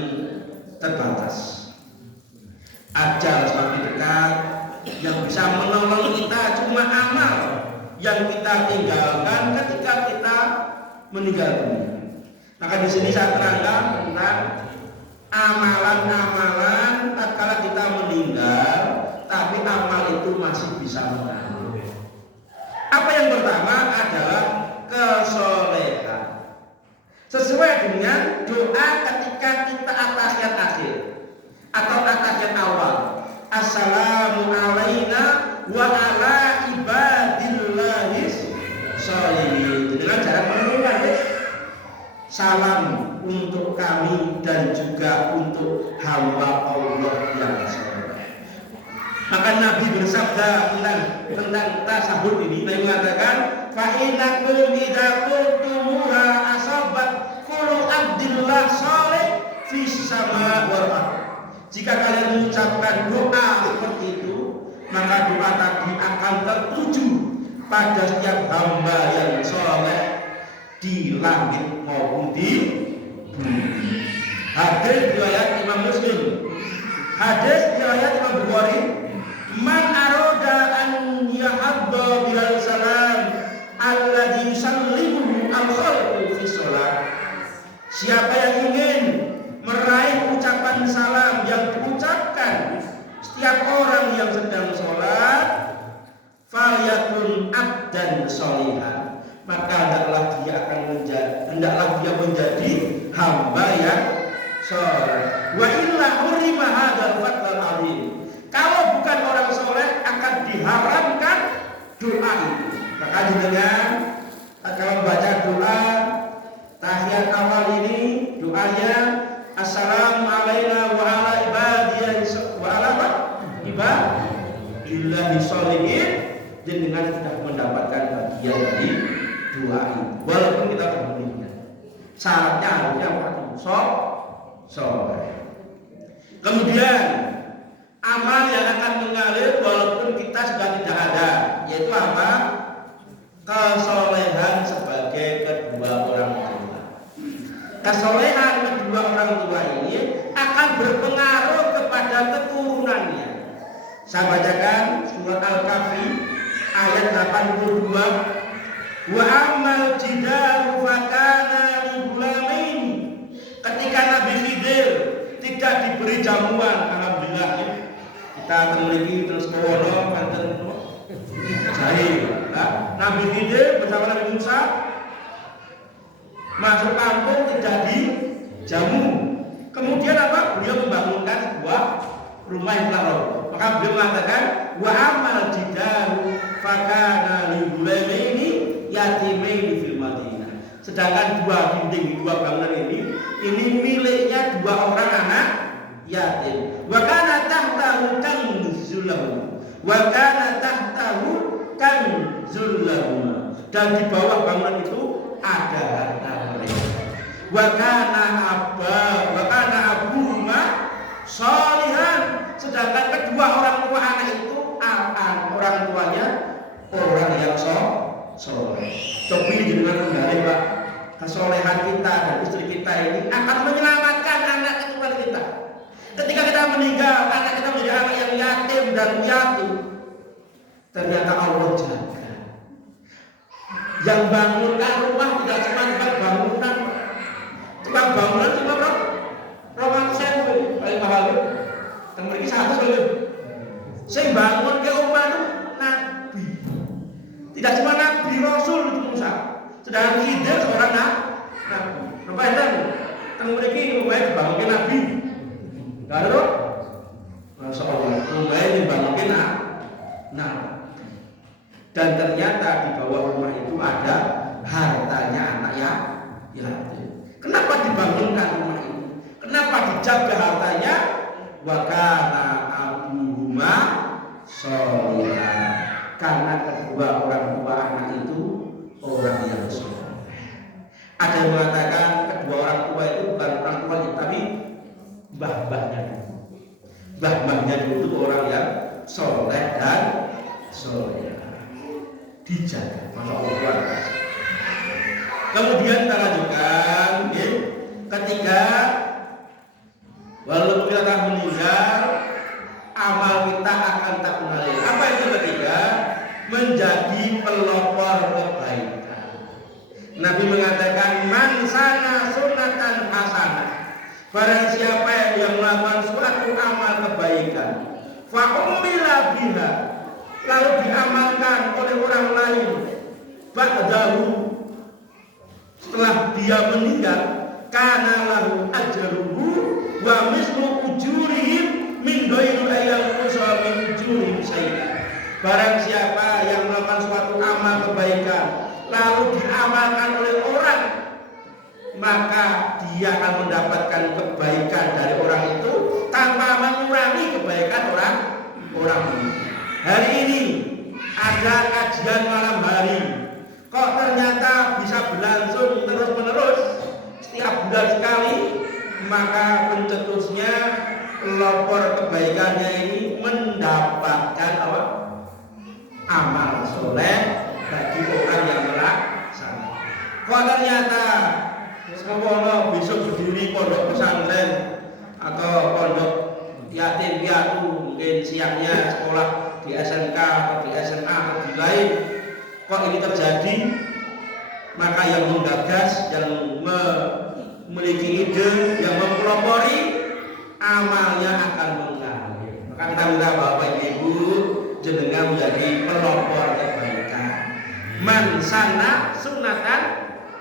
terbatas. Ajal semakin dekat, yang bisa menolong kita cuma amal yang kita tinggalkan ketika kita meninggal dunia. Maka di sini saya terangkan tentang amalan-amalan tatkala kita meninggal, tapi amal itu masih bisa mengalir. Apa yang pertama adalah kesolehan. Sesuai dengan doa ketika kita atahiyat akhir atau atahiyat awal. Assalamu alaina wa ala ibadillahis sholihin. Dengan cara menurunkan salam untuk kami dan juga untuk hamba Allah yang saleh. Maka Nabi bersabda tentang tasahud ini, Nabi mengatakan fa innakum idza qultumuha asabat kullu abdillah saleh fi sama wal ardh. Jika kalian mengucapkan doa seperti itu, maka doa tadi akan tertuju pada setiap hamba yang saleh di langit maupun di bumi. Hadis riwayat Imam Muslim. Hadis riwayat Imam Bukhari. Man aroda an yahabba bil salam alladhi yusallimu al-khalqu fi shalah. Siapa yang ingin meraih ucapan salam yang diucapkan setiap orang yang sedang sholat, falyakun abdan sholihan, maka hendaklah dia menjadi hamba yang sholeh. Wa illa hurima hadzal fadlul azim. Kalau bukan orang soleh akan diharamkan doa itu. Maka dengan kalau membaca doa tahiyat awal ini, doanya assalamu alaina wa ala ibadillahi sholihin, dengan sudah mendapatkan bagian dari doa itu. Walaupun kita bermeninggal, syaratnya harusnya soleh. Kemudian amal yang akan mengalir walaupun kita sudah tidak ada, yaitu apa? Kesolehan sebagai kedua orang tua. Kesolehan kedua orang tua ini akan berpengaruh kepada keturunannya. Saya bacakan surat Al-Kahfi ayat 82. Wa amal jidaru fakana libulamain. Ketika Nabi Khidir tidak diberi jamuan, alhamdulillah ya. Kita memiliki terus kewono kanten jahil. Nabi Khidir bersama Nabi Musa masuk kampung tidak dijamu. Kemudian apa? Beliau membangunkan sebuah rumah yang taruh. Maka beliau mengatakan wa amal jidaru fakana libulamaini yatimaini fil Madinah. Sedangkan dua dinding, dua bangunan ini miliknya dua orang anak yatim. Wa kana tahtahu kanzulahum. Wa kana tahtahu kanzulahum. Dan di bawah bangunan itu ada harta mereka. Wa kana abuhuma sholihan. Sedangkan kedua orang tua anak itu orang tuanya orang yang soleh. Coba dengan menggali Pak, kesolehan kita dan istri kita ini akan menyelamatkan anak keturunan kita. Ketika kita meninggal, anak kita menjadi anak yang yatim dan piatu, ternyata Allah jaga. Yang bangunkan rumah tidak cuma bangunan, tukang bangunan cuma Roman sewu paling mahal. Dan mereka satu dulu. Saya bangun ke rumah itu Nabi. Tidak cuma Nabi, Rasul itu Musa. Sedangkan Khidir seorang Nabi. Kenapa itu? Dan mereka ini rumahnya dibangun ke Nabi. Gak ada dong? Masya Allah. langsung baik mungkin dan ternyata di bawah rumah itu ada hartanya anak yatim. Kenapa dibangunkan rumah itu? Kenapa dijaga hartanya? Wa kana abuhuma sholihan. Karena kedua orang tua anak itu orang yang soleh. Ada yang mengatakan kedua orang tua itu bukan orang tua tapi mbah-mbahnya. Mbah-mbahnya itu orang yang soleh dan soleh. Dijaga, masya Allah. Kemudian kita lanjutkan, ketika walaupun kita akan meninggal, amal kita akan tak mengalir. Apa itu ketiga? Menjadi pelopor kebaikan. Nabi mengatakan, man sana sunatan hasanah. Barang siapa yang melakukan suatu amal kebaikan, fa umila biha, lalu diamalkan oleh orang lain ba'dahu, setelah dia meninggal, kana lahu ajruhu wa mislu ujurihim min ghairi ayyan qusa min ujurihim syai'an. Barang siapa yang melakukan suatu amal kebaikan lalu diamalkan oleh orang, maka dia akan mendapatkan kebaikan dari orang itu tanpa mengurangi kebaikan orang ini. Hari ini ada kajian malam hari, kok ternyata bisa berlangsung terus-menerus setiap bulan sekali, maka pencetusnya pelopor kebaikannya ini mendapatkan apa? Amal soleh bagi orang yang melaksanakan. Kok ternyata semoga besok berdiri pondok pesantren atau pondok yatim piatu, mungkin siangnya sekolah di SMK atau di SMA atau di lain, kok ini terjadi, maka yang menggagas, yang memiliki ide, yang mempelopori, amalnya akan mengalir. Maka kita minta Bapak Ibu jenengan menjadi pelopor kebaikan. Man sana sunatan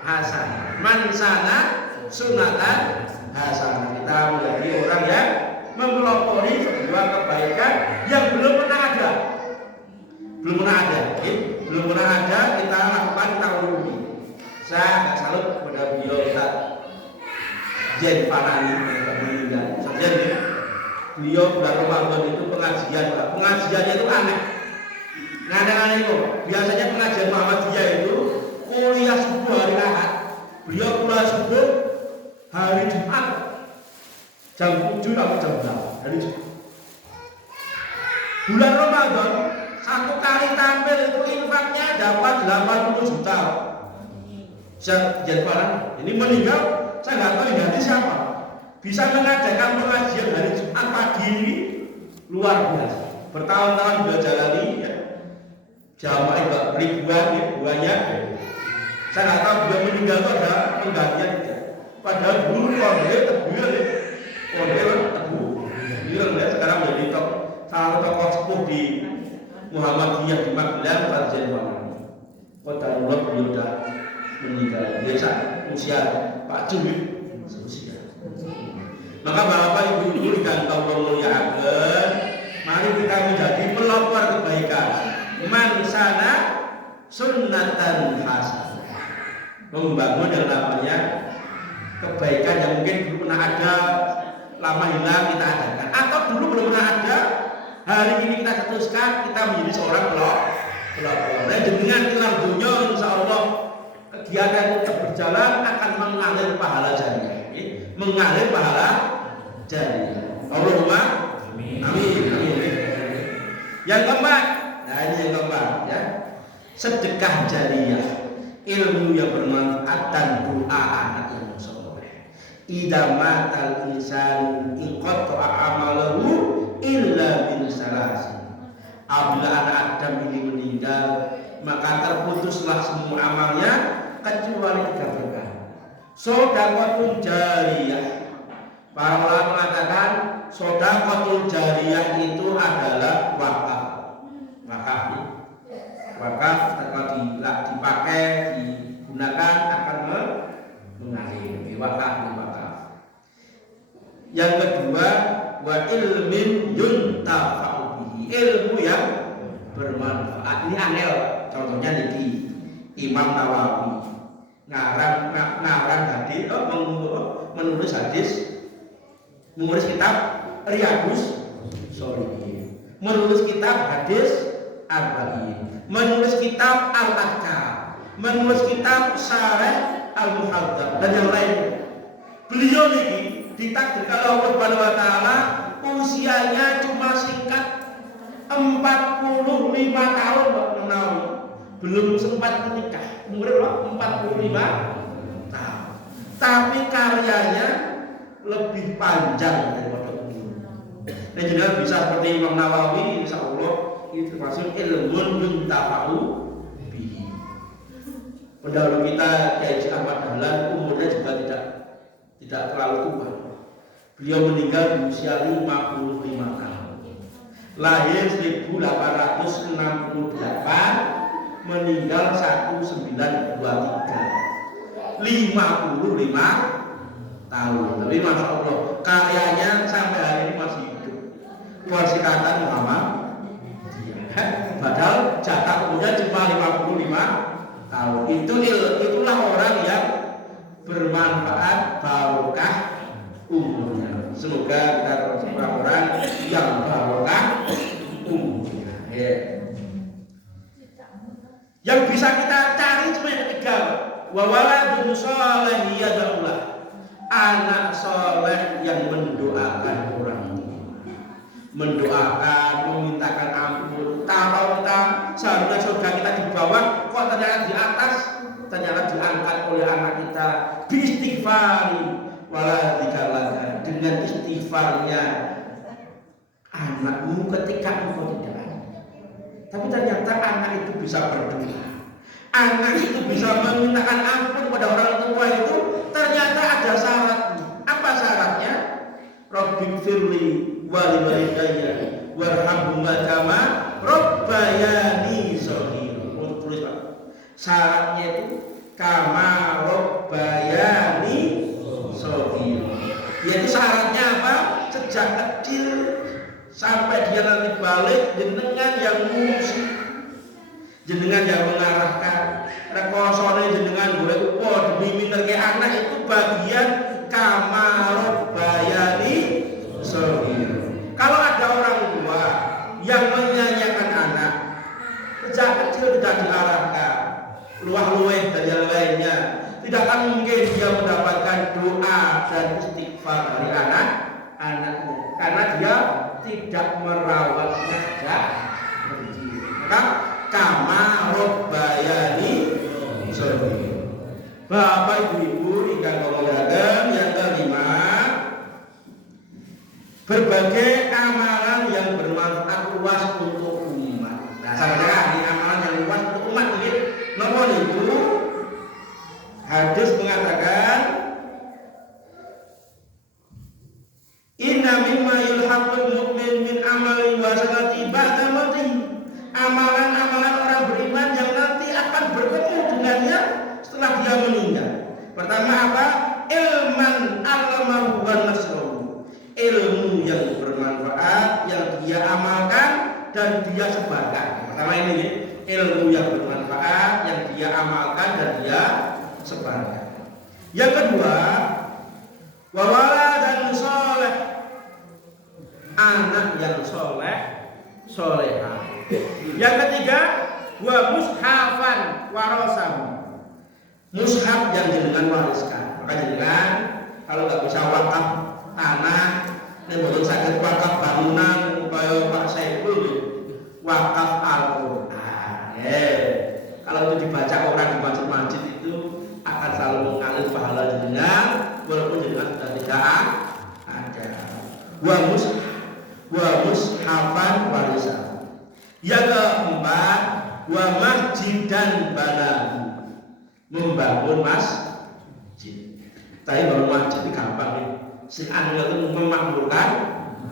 hasanah. Man sana sunatan hasanah. Kita menjadi orang yang mempelopori sebuah kebaikan yang belum pernah ada. Belum pernah ada, kita lakukan tahun ini. Saya agak salut kepada beliau Ustaz Jen Panani yang meninggal. Beliau bulan Ramadan itu pengajiannya itu aneh. Aneh itu. Biasanya pengajian Muhammadiyah itu kuliah subuh hari Ahad. Beliau kuliah subuh hari Jumat jam 7 sampai jam 8 hari Jumat. Bulan Ramadan satu kali tampil itu infaknya dapat 80 juta. Jadwalan ini meninggal, saya nggak tahu ganti siapa. Bisa mengadakan pengajian hari Jumat pagi ini luar biasa. Bertahun-tahun sudah jalani ya. Jamaah ribuan ya, banyak. Saya nggak tahu dia meninggal itu ada penggantian tidak. Padahal dulu kondel tebuir ya. Kondel tebu. Ya, sekarang menjadi salah tokoh sepuh di Muhammadiyah di Magelang, Tarjen Pamani. Kota Allah beliau sudah meninggal. Biasa usia Pak Cumi seusia. Maka Bapak Ibu dan kaum muliakan, mari kita menjadi pelopor kebaikan. Man sana sunnatan hasanah. Membangun yang namanya kebaikan yang mungkin belum pernah ada, lama hilang kita adakan, atau dulu belum pernah ada, hari ini kita cetuskan, kita menjadi seorang pelopor. Dan dengan kelar dunia, insya Allah kegiatan itu berjalan akan mengalir pahala jariah. Mengalir pahala jariah. Allahumma amin. Yang keempat, nah ini yang keempat ya, sedekah jariah, ilmu yang bermanfaat dan doa anak yang soleh. Idza matal insan inqata'a amalahu illa min salasin. Apabila anak Adam ini meninggal, maka terputuslah semua amalnya kecuali 3 perkara. Shadaqatul jariyah. Para ulama mengatakan shadaqatul jariyah itu adalah wakaf. Wakaf kalau dipakai, digunakan akan mengalir. Wakaf. Yang kedua, wa ilmin yuntafa'u. ilmu yang bermanfaat. Ini angel, contohnya di Imam Nawawi ngarang hadis, menulis hadis, menulis kitab Riyadhus Shalihin, menulis kitab hadis Arba'in, menulis kitab Al-Ahkam, menulis kitab Syarah Al-Muhadzab dan yang lainnya. Beliau ini ditakdirkan oleh Allah Subhanahu wa taala usianya cuma singkat 45 tahun, Mbak Menawi. Belum sempat menikah, umurnya 45 tahun. Tapi karyanya lebih panjang daripada umur. Dan juga bisa seperti Imam Nawawi, insya Allah itu termasuk ilmun yuntafa'u bihi. Pendahulu kita Kiai Ahmad Dahlan umurnya juga tidak terlalu tua. Beliau meninggal di usia 55 tahun. Lahir 1868, meninggal 1923. 55 tahun. Tapi masya Allah karyanya sampai hari ini masih hidup. Persikatan Muhammad. Padahal jatah umurnya cuma 55 tahun. Itulah orang yang bermanfaat, barokah umurnya. Semoga kita termasuk orang yang barokah umurnya. Yang bisa kita cari cuma yang ketiga, wa waladun sholih yad'ulah, anak soleh yang mendoakan orang tua, mendoakan, memintakan ampun. Kalau kita seharusnya surga kita di bawah, kok ternyata di atas, ternyata diangkat oleh anak kita biistighfari wala dzikalaga, dengan istighfarnya anakmu ketika engkau tidak ada. Tapi ternyata anak itu bisa berdoa, anak itu bisa memintakan ampun pada orang tua itu. Ternyata ada syaratnya. Apa syaratnya? Rabbighfirli wa liwalidayya warhamhuma kama rabbayani shaghira. Tulis Pak. Syaratnya itu kama rabbayani shaghira. Yaitu syaratnya apa? Sejak kecil sampai dia nanti balik, jenengan yang ngurusi, jenengan yang mengarahkan, rekosone jenengan boleh upo demi minterke anak, itu bagian kamarot bayani shaghira. Kalau ada orang tua yang menyanyiakan anak, sejak kecil tidak diarahkan, luah-lueh dan yang lainnya, tidak akan mungkin dia mendapatkan doa dan istighfar dari anaknya, karena dia tidak merawatnya sejak kecil. Maka kama rabbayani shaghira. Bapak Ibu ingkang kamuliakan, yang kelima, berbagai amalan yang bermanfaat luas untuk umat. Nah, saudara, ini amalan yang luas untuk umat ini. Nomor itu hadis mengatakan, inna mimma yulhaqul mu'min min amali wa sanati ba'da mauti. Amalan-amalan orang beriman yang nanti akan bertemu dengannya setelah dia meninggal. Pertama apa? Ilman allamahu wa nasrahu. Ilmu yang bermanfaat yang dia amalkan dan dia sebarkan. Pertama ini, ilmu yang bermanfaat yang dia amalkan dan dia sebarkan. Yang kedua, wa waladan sholeh, anak yang soleh, solehah. Yang ketiga, wa mushafan warasahu, mushaf yang jenengan wariskan. Maka jenengan kalau nggak bisa wakaf tanah, nek boten saged wakaf bangunan kaya Pak Saiful, wakaf Al-Qur'an. Kalau itu dibaca orang di masjid-masjid itu akan selalu mengalir pahala jenengan walaupun jenengan sudah tidak ada. Wa mushafan warisahu. Yang keempat, wa masjidan banahu, membangun masjid. Tapi bangun masjid itu gampang nih. Si anu itu memakmurkan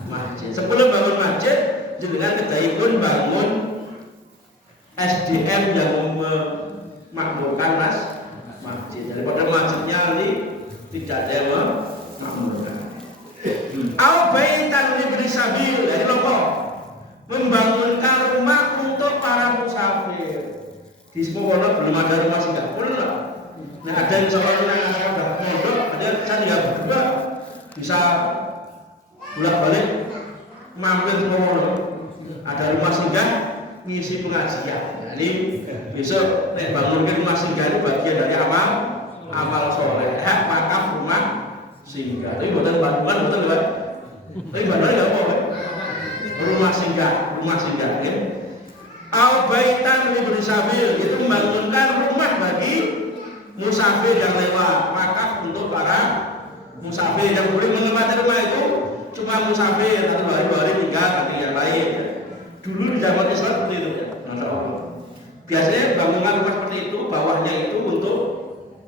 masjid. Sebelum bangun masjid, jenengan kedaipun bangun SDM yang memakmurkan masjid. Daripada masjidnya ini tidak ada yang memakmurkan. Au baitan libri sabil, dari lombok membangunkan rumah untuk para musafir. Di Semowono belum ada rumah singgah, boleh nggak? Nah ada yang soal udah mondok, ada yang bisa tinggal berdua, bisa bolak-balik mampir Semowono. Ada rumah singgah ngisi pengajian. Jadi besok nek bangunkan rumah singgah itu bagian dari amal soleh, hak wakaf rumah singgah. Tapi bukan bantuan, bukan apa? Tapi bantuan nggak apa? Rumah singgah ya. Al-baitan libri sabil itu membangunkan rumah bagi musafir yang lewat, wakaf untuk para musafir yang boleh menempati rumah itu cuma musafir atau hari-hari tinggal bagi yang lain. Dulu di zaman Islam seperti itu ya. Biasanya bangunan rumah seperti itu bawahnya itu untuk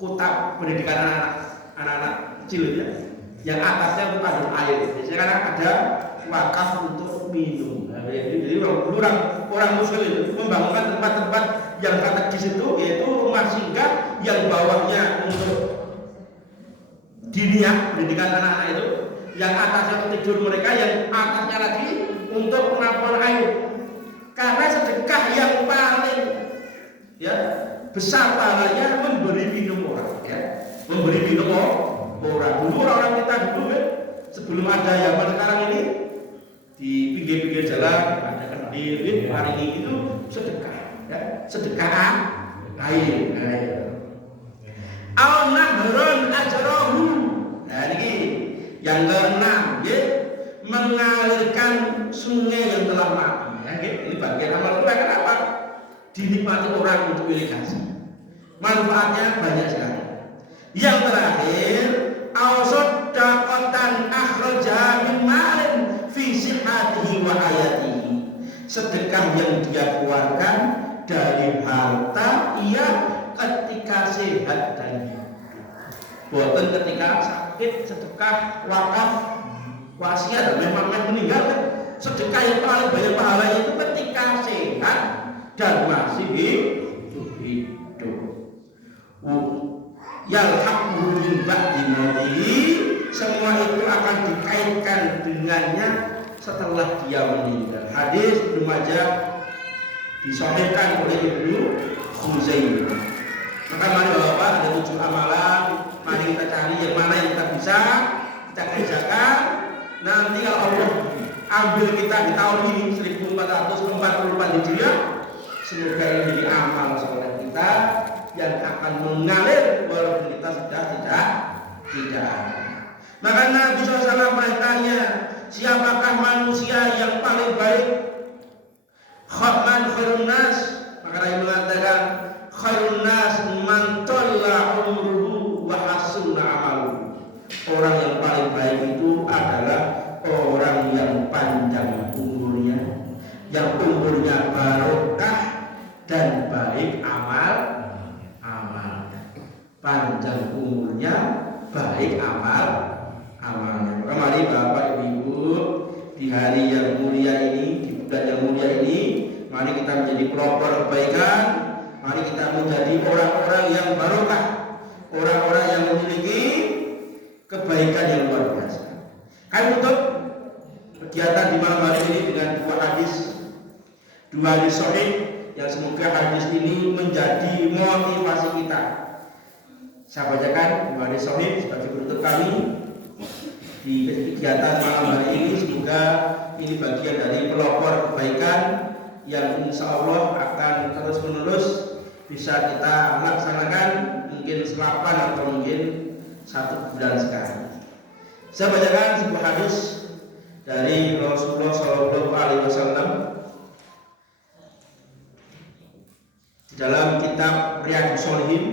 kotak pendidikan anak-anak kecil ya. Yang atasnya untuk aduk air. Biasanya kan ada wakaf untuk minum. Jadi orang muslim itu membangunkan tempat-tempat yang strategis itu, yaitu rumah singgah yang bawahnya untuk diniyah pendidikan anak-anak itu, yang atasnya untuk tidur mereka, yang atasnya lagi untuk penampung air. Karena sedekah yang paling besar pahalanya memberi minum orang, memberi minum orang. Dulu orang kita dulu sebelum ada zaman sekarang ini di pinggir-pinggir jalan ada kendir, hari ini itu sedekah, sedekah air. Al-nahron ajrohu. Nah ini yang keenam, mengalirkan sungai yang telah mati. Ini bagian amal soleh. Kenapa? Dinikmati orang untuk irigasi. Manfaatnya banyak sekali. Yang terakhir, al-sodakotan akhrajaha min malin fi sihhatihi wa hayatihi. Sedekah yang dia keluarkan dari harta ia ketika sehat dan hidup. Bukan ketika sakit, sedekah, wakaf, wasiat, memang meninggal kan. Sedekah yang paling banyak pahalanya itu ketika sehat dan masih hidup. Yalhaqu min ba'di mautihi, semua itu akan dikaitkan dengannya setelah dia meninggal. Hadis Ibnu Majah disahihkan oleh Ibnu Khuzaimah. Maka mari Bapak, ada 7 amalan, mari kita cari yang mana yang kita bisa kita kerjakan. Nanti kalau Allah ambil kita di tahun ini 1444 Hijriah, semoga ini menjadi amal soleh kita yang akan mengalir walaupun kita sudah tidak. Maka Nabi SAW bertanya, siapakah manusia yang paling baik? Man khairun nas? Maka Nabi mengatakan, khairun nas man talla umruhu wa hasuna amaluhu. Orang yang paling baik itu adalah orang yang panjang umurnya, yang umurnya barokah dan baik amalnya. Panjang umurnya, baik amalnya. Maka mari Bapak Ibu, di hari yang mulia ini, di bulan yang mulia ini, mari kita menjadi pelopor kebaikan. Mari kita menjadi orang-orang yang barokah, orang-orang yang memiliki kebaikan yang luar biasa. Kami tutup kegiatan di malam hari ini dengan dua hadis sahih yang semoga hadis ini menjadi motivasi kita. Saya bacakan dua hadis sahih sebagai penutup kami di kegiatan malam hari ini. Semoga ini bagian dari pelopor kebaikan yang insya Allah akan terus menerus bisa kita laksanakan, mungkin selapan atau mungkin 1 bulan sekali. Saya bacakan sebuah hadis dari Rasulullah SAW di dalam kitab Riyadhus Shalihin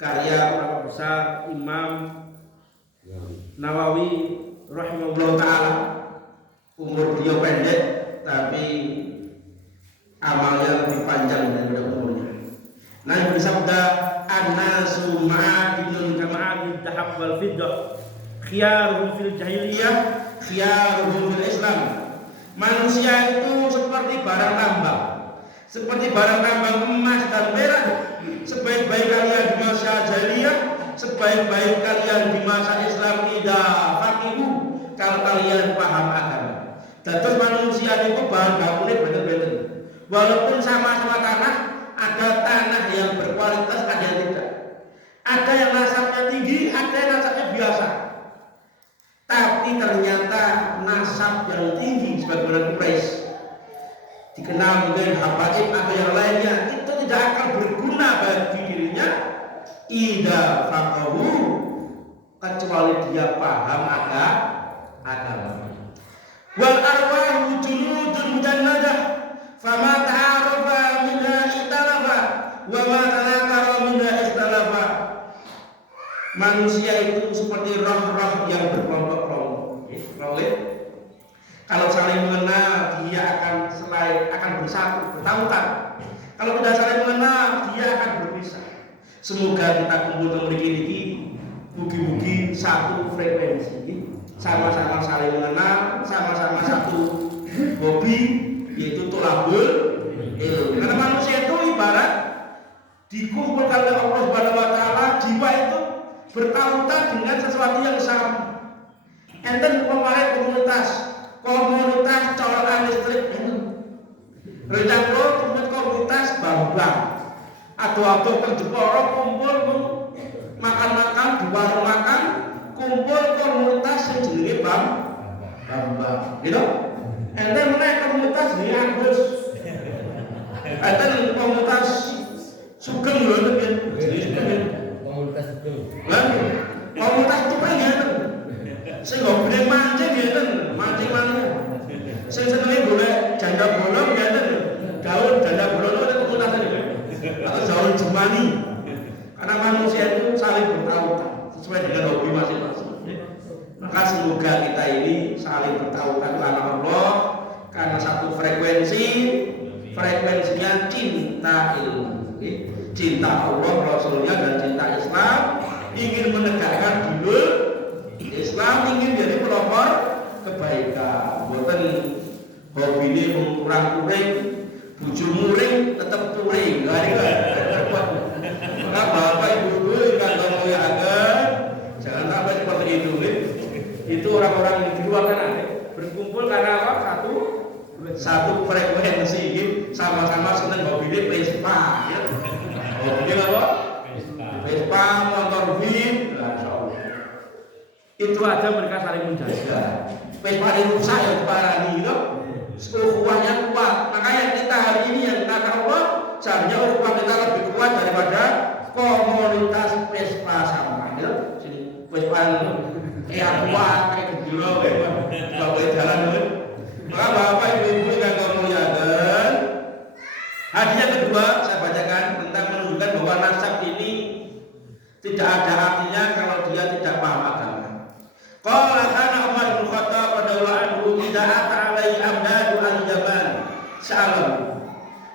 karya ulama besar Imam Nawawi rahimahullah ta'ala. Umur beliau pendek tapi amalnya lebih panjang daripada umurnya. Nabi bersabda, an-nasu ma'adinun kama'adid dahab wal fiddah, khiyaruhum fil jahiliyah, khiyaruhum fil Islam. Manusia itu seperti barang tambang, seperti barang tambang emas dan perak. Sebaik-baik kalian di masa jahiliyah, sebaik-baik kalian di masa Islam, idza faqihu, kalau kalian paham agama. Dados manusia niku bahan bakune benten-benten. Walaupun sama-sama tanah, ada tanah yang berkualitas, ada yang tidak. Ada yang nasabnya tinggi, ada yang nasabnya biasa. Tapi ternyata nasab yang tinggi sebagaimana Quraisy dikenal mungkin habaib atau yang lainnya, itu tidak akan berguna bagi dirinya idza faqahu, kecuali dia paham agama. Wal arwahu junudun mujannadah fama ta'arafa minha ikhtalafa wa ma tanakara minha ikhtalafa. Manusia itu seperti roh-roh yang berkelompok-kelompok. Kalau saling mengenal, dia akan bersatu, bertautan. Kalau tidak saling mengenal, dia akan berpisah. Semoga kita kumpul memiliki mugi-mugi satu frekuensi, sama-sama saling mengenal, sama-sama satu hobi, yaitu tolabul ilmu. Karena manusia itu ibarat dikumpulkan oleh Allah Subhanahu wa taala, jiwa itu bertautan dengan sesuatu yang sama. Enten pemakai komunitas colokan listrik itu. Rencana komunitas bambang. Ado-ado penjeporo kumpul makan-makan di warung makan, kumpul komunitas yang jenenge bambang. Gitu? Enten menaik komunitas di Agus. Enten komunitas sugeng lho komunitas sugeng. Lah, komunitas tukang ngeten. Sing hobine mancing ngeten, mancing manuk. Sing senenge golek janda bolong ngeten. Gaul janda bolong itu komunitas iki. Atau gaul jemani. Karena manusia itu saling bertautan sesuai dengan hobi masing-masing. Maka semoga kita ini saling bertautan karena Allah, karena satu frekuensinya cinta ilmu, cinta Allah, Rasulnya, dan cinta Islam, ingin menegakkan dinul Islam, ingin jadi pelopor kebaikan. Bukan hobi ini mengkurang-kuring, buju muring, tetap turing, maka bapak ibu yang muliakan, jangan sampai seperti itu. Itu orang-orang yang di luar sana berkumpul karena apa? Satu frekuensi, sama-sama senang hobi ini Vespa, ya. Hobi ini apa? Vespa, motor beat, itu aja mereka saling menjaga. Vespa ini rusak ya parani, gitu. Ukhuwahnya kuat. Makanya kita hari ini yang kata Allah, seharusnya ukhuwah kita lebih kuat daripada komunitas Vespa sama. Ya. Sini Vespa kayak kuat, kayak gejolak, nggak boleh jalan. Maka bapak ibu yang muliakan, hadiah kedua saya bacakan tentang menunjukkan bahwa nasab ini tidak ada artinya kalau dia tidak paham agama. Qala kana Umar bin Khattab radhiyallahu anhu idza ata alaihi amdadu al-jaman salam.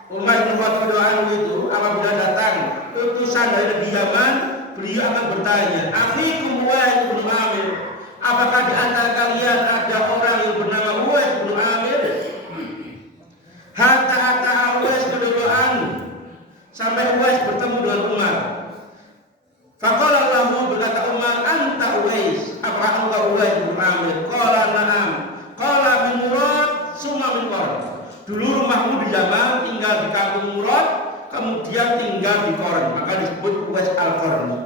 Umar bin Khattab radhiyallahu anhu itu apabila datang utusan dari negeri Yaman, beliau akan bertanya, "Afikum Uwais bin Amir, apakah di antara kalian ada orang yang bernama Uwais bin Amir?" Hatta Uwais radhiyallahu anhu, sampai Uwais bertemu dengan Umar. Faqala lahu, berkata Umar, "Anta Uwais, apakah engkau Uwais bin Amir?" Qala na'am. Qala bin Murad summa min Qarn. Dulu rumahmu di Yaman, tinggal di kampung Murad, kemudian tinggal di Qarn, maka disebut Uwais al-Qarni.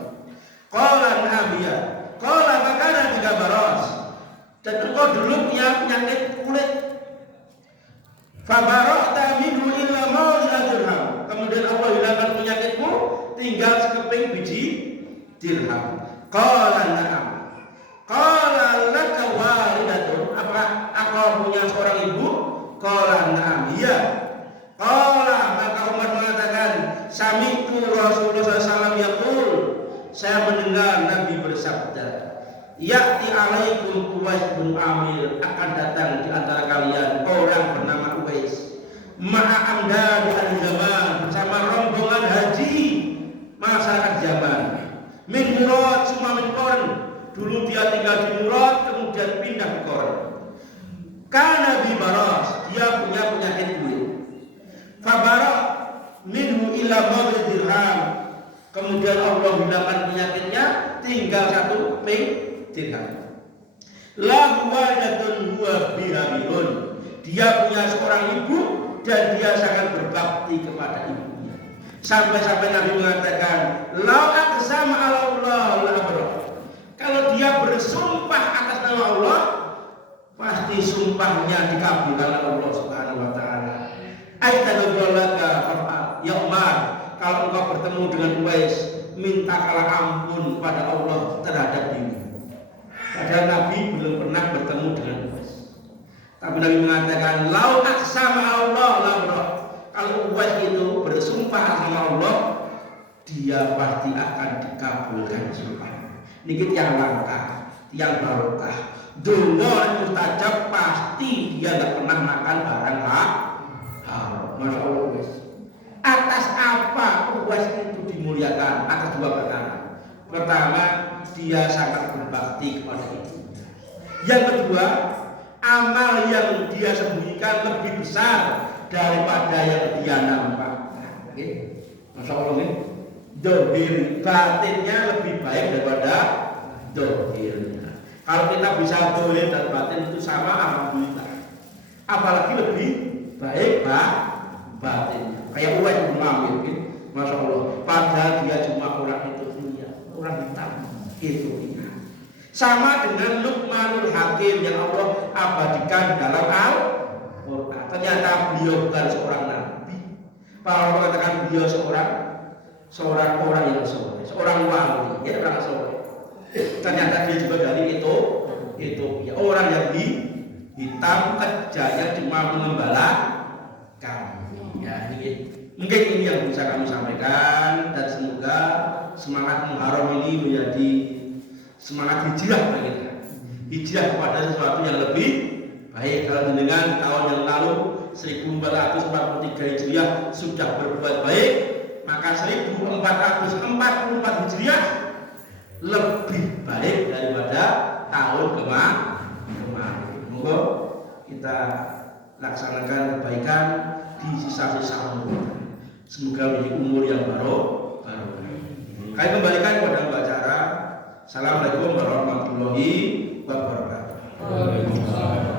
Qala na'am ya. Qala makana tiga baros. Dan engkau dulu punya penyakit kulit. Fabara'ta minhu illa mawla dirham. Kemudian Allah hilangkan penyakitmu, tinggal sekeping biji dirham. Qala na'am. Qala laka walidatun, apakah aku punya seorang ibu? Qala na'am, iya. Qala, maka Umar mengatakan, sami'tu Rasulullah SAW yaqul, saya mendengar Nabi bersabda, ya'ti alaikum Uwais bin Amir, akan datang di antara kalian orang bernama Uwais, ma'a amdad al-zaman, bersama rombongan haji masyarakat zaman. Min Murad summa min Qarn, dulu dia tinggal di Murad, kemudian pindah ke Qarn. Kana bi baras, dia punya penyakit kulit. Fabarak minhu ila mawrid dirham, kemudian Allah hilangkan penyakitnya, tinggal satu dirham. La walidatun huwa bihamilun, dia punya seorang ibu dan dia sangat berbakti kepada ibunya. Sampai-sampai Nabi mengatakan, "Lau aqsama 'ala Allah la abrah." Kalau dia bersumpah atas nama Allah, pasti sumpahnya dikabulkan oleh Allah Subhanahu wa taala. Aitadallaka fa'al. Ya Umar, kalau engkau bertemu dengan Uwais, mintakanlah ampun pada Allah terhadap dirimu. Padahal Nabi belum pernah bertemu dengan Uwais. Tapi Nabi mengatakan, "Lau aqsama Allah la abrah." Kalau Uwais itu bersumpah atas nama Allah, dia pasti akan dikabulkan sumpah. Niki yang langka, yang barokah. Donga mustajab pasti dia nggak pernah makan barang haram. Masya Allah. Atas apa Uwais itu dimuliakan? Atas dua perkara. Pertama, dia sangat berbakti kepada ibunya. Yang kedua, amal yang dia sembunyikan lebih besar daripada yang dia nampakkan. Masya Allah nih. Dohir batinnya lebih baik daripada dohirnya. Kalau kita bisa dohir dan batin itu sama, alhamdulillah. Apalagi lebih baik batinnya. Kayak Uwais bin Amir, Masya Allah. Padahal dia cuma orang Ethiopia, orang hitam Ethiopia. Sama dengan Luqmanul Hakim yang Allah abadikan dalam Al-Quran. Ternyata beliau bukan seorang nabi. Para orang mengatakan beliau seorang orang yang soleh, seorang wali, ya orang soleh. Ternyata dia juga dari Ethiopia, orang yang hitam kerjanya cuma mengembala kambing. Ya, mungkin ini yang bisa kami sampaikan dan semoga semangat Muharram ini menjadi semangat hijrah bagi kita. Hijrah kepada sesuatu yang lebih baik. Kalau dengan tahun yang lalu 1443 Hijriah sudah berbuat baik, maka 1444 Hijriah lebih baik daripada tahun kemarin. Moga kita laksanakan kebaikan di sisa-sisa umur. Semoga menjadi umur yang baru. Kami kembalikan kepada pembicara. Assalamualaikum warahmatullahi wabarakatuh.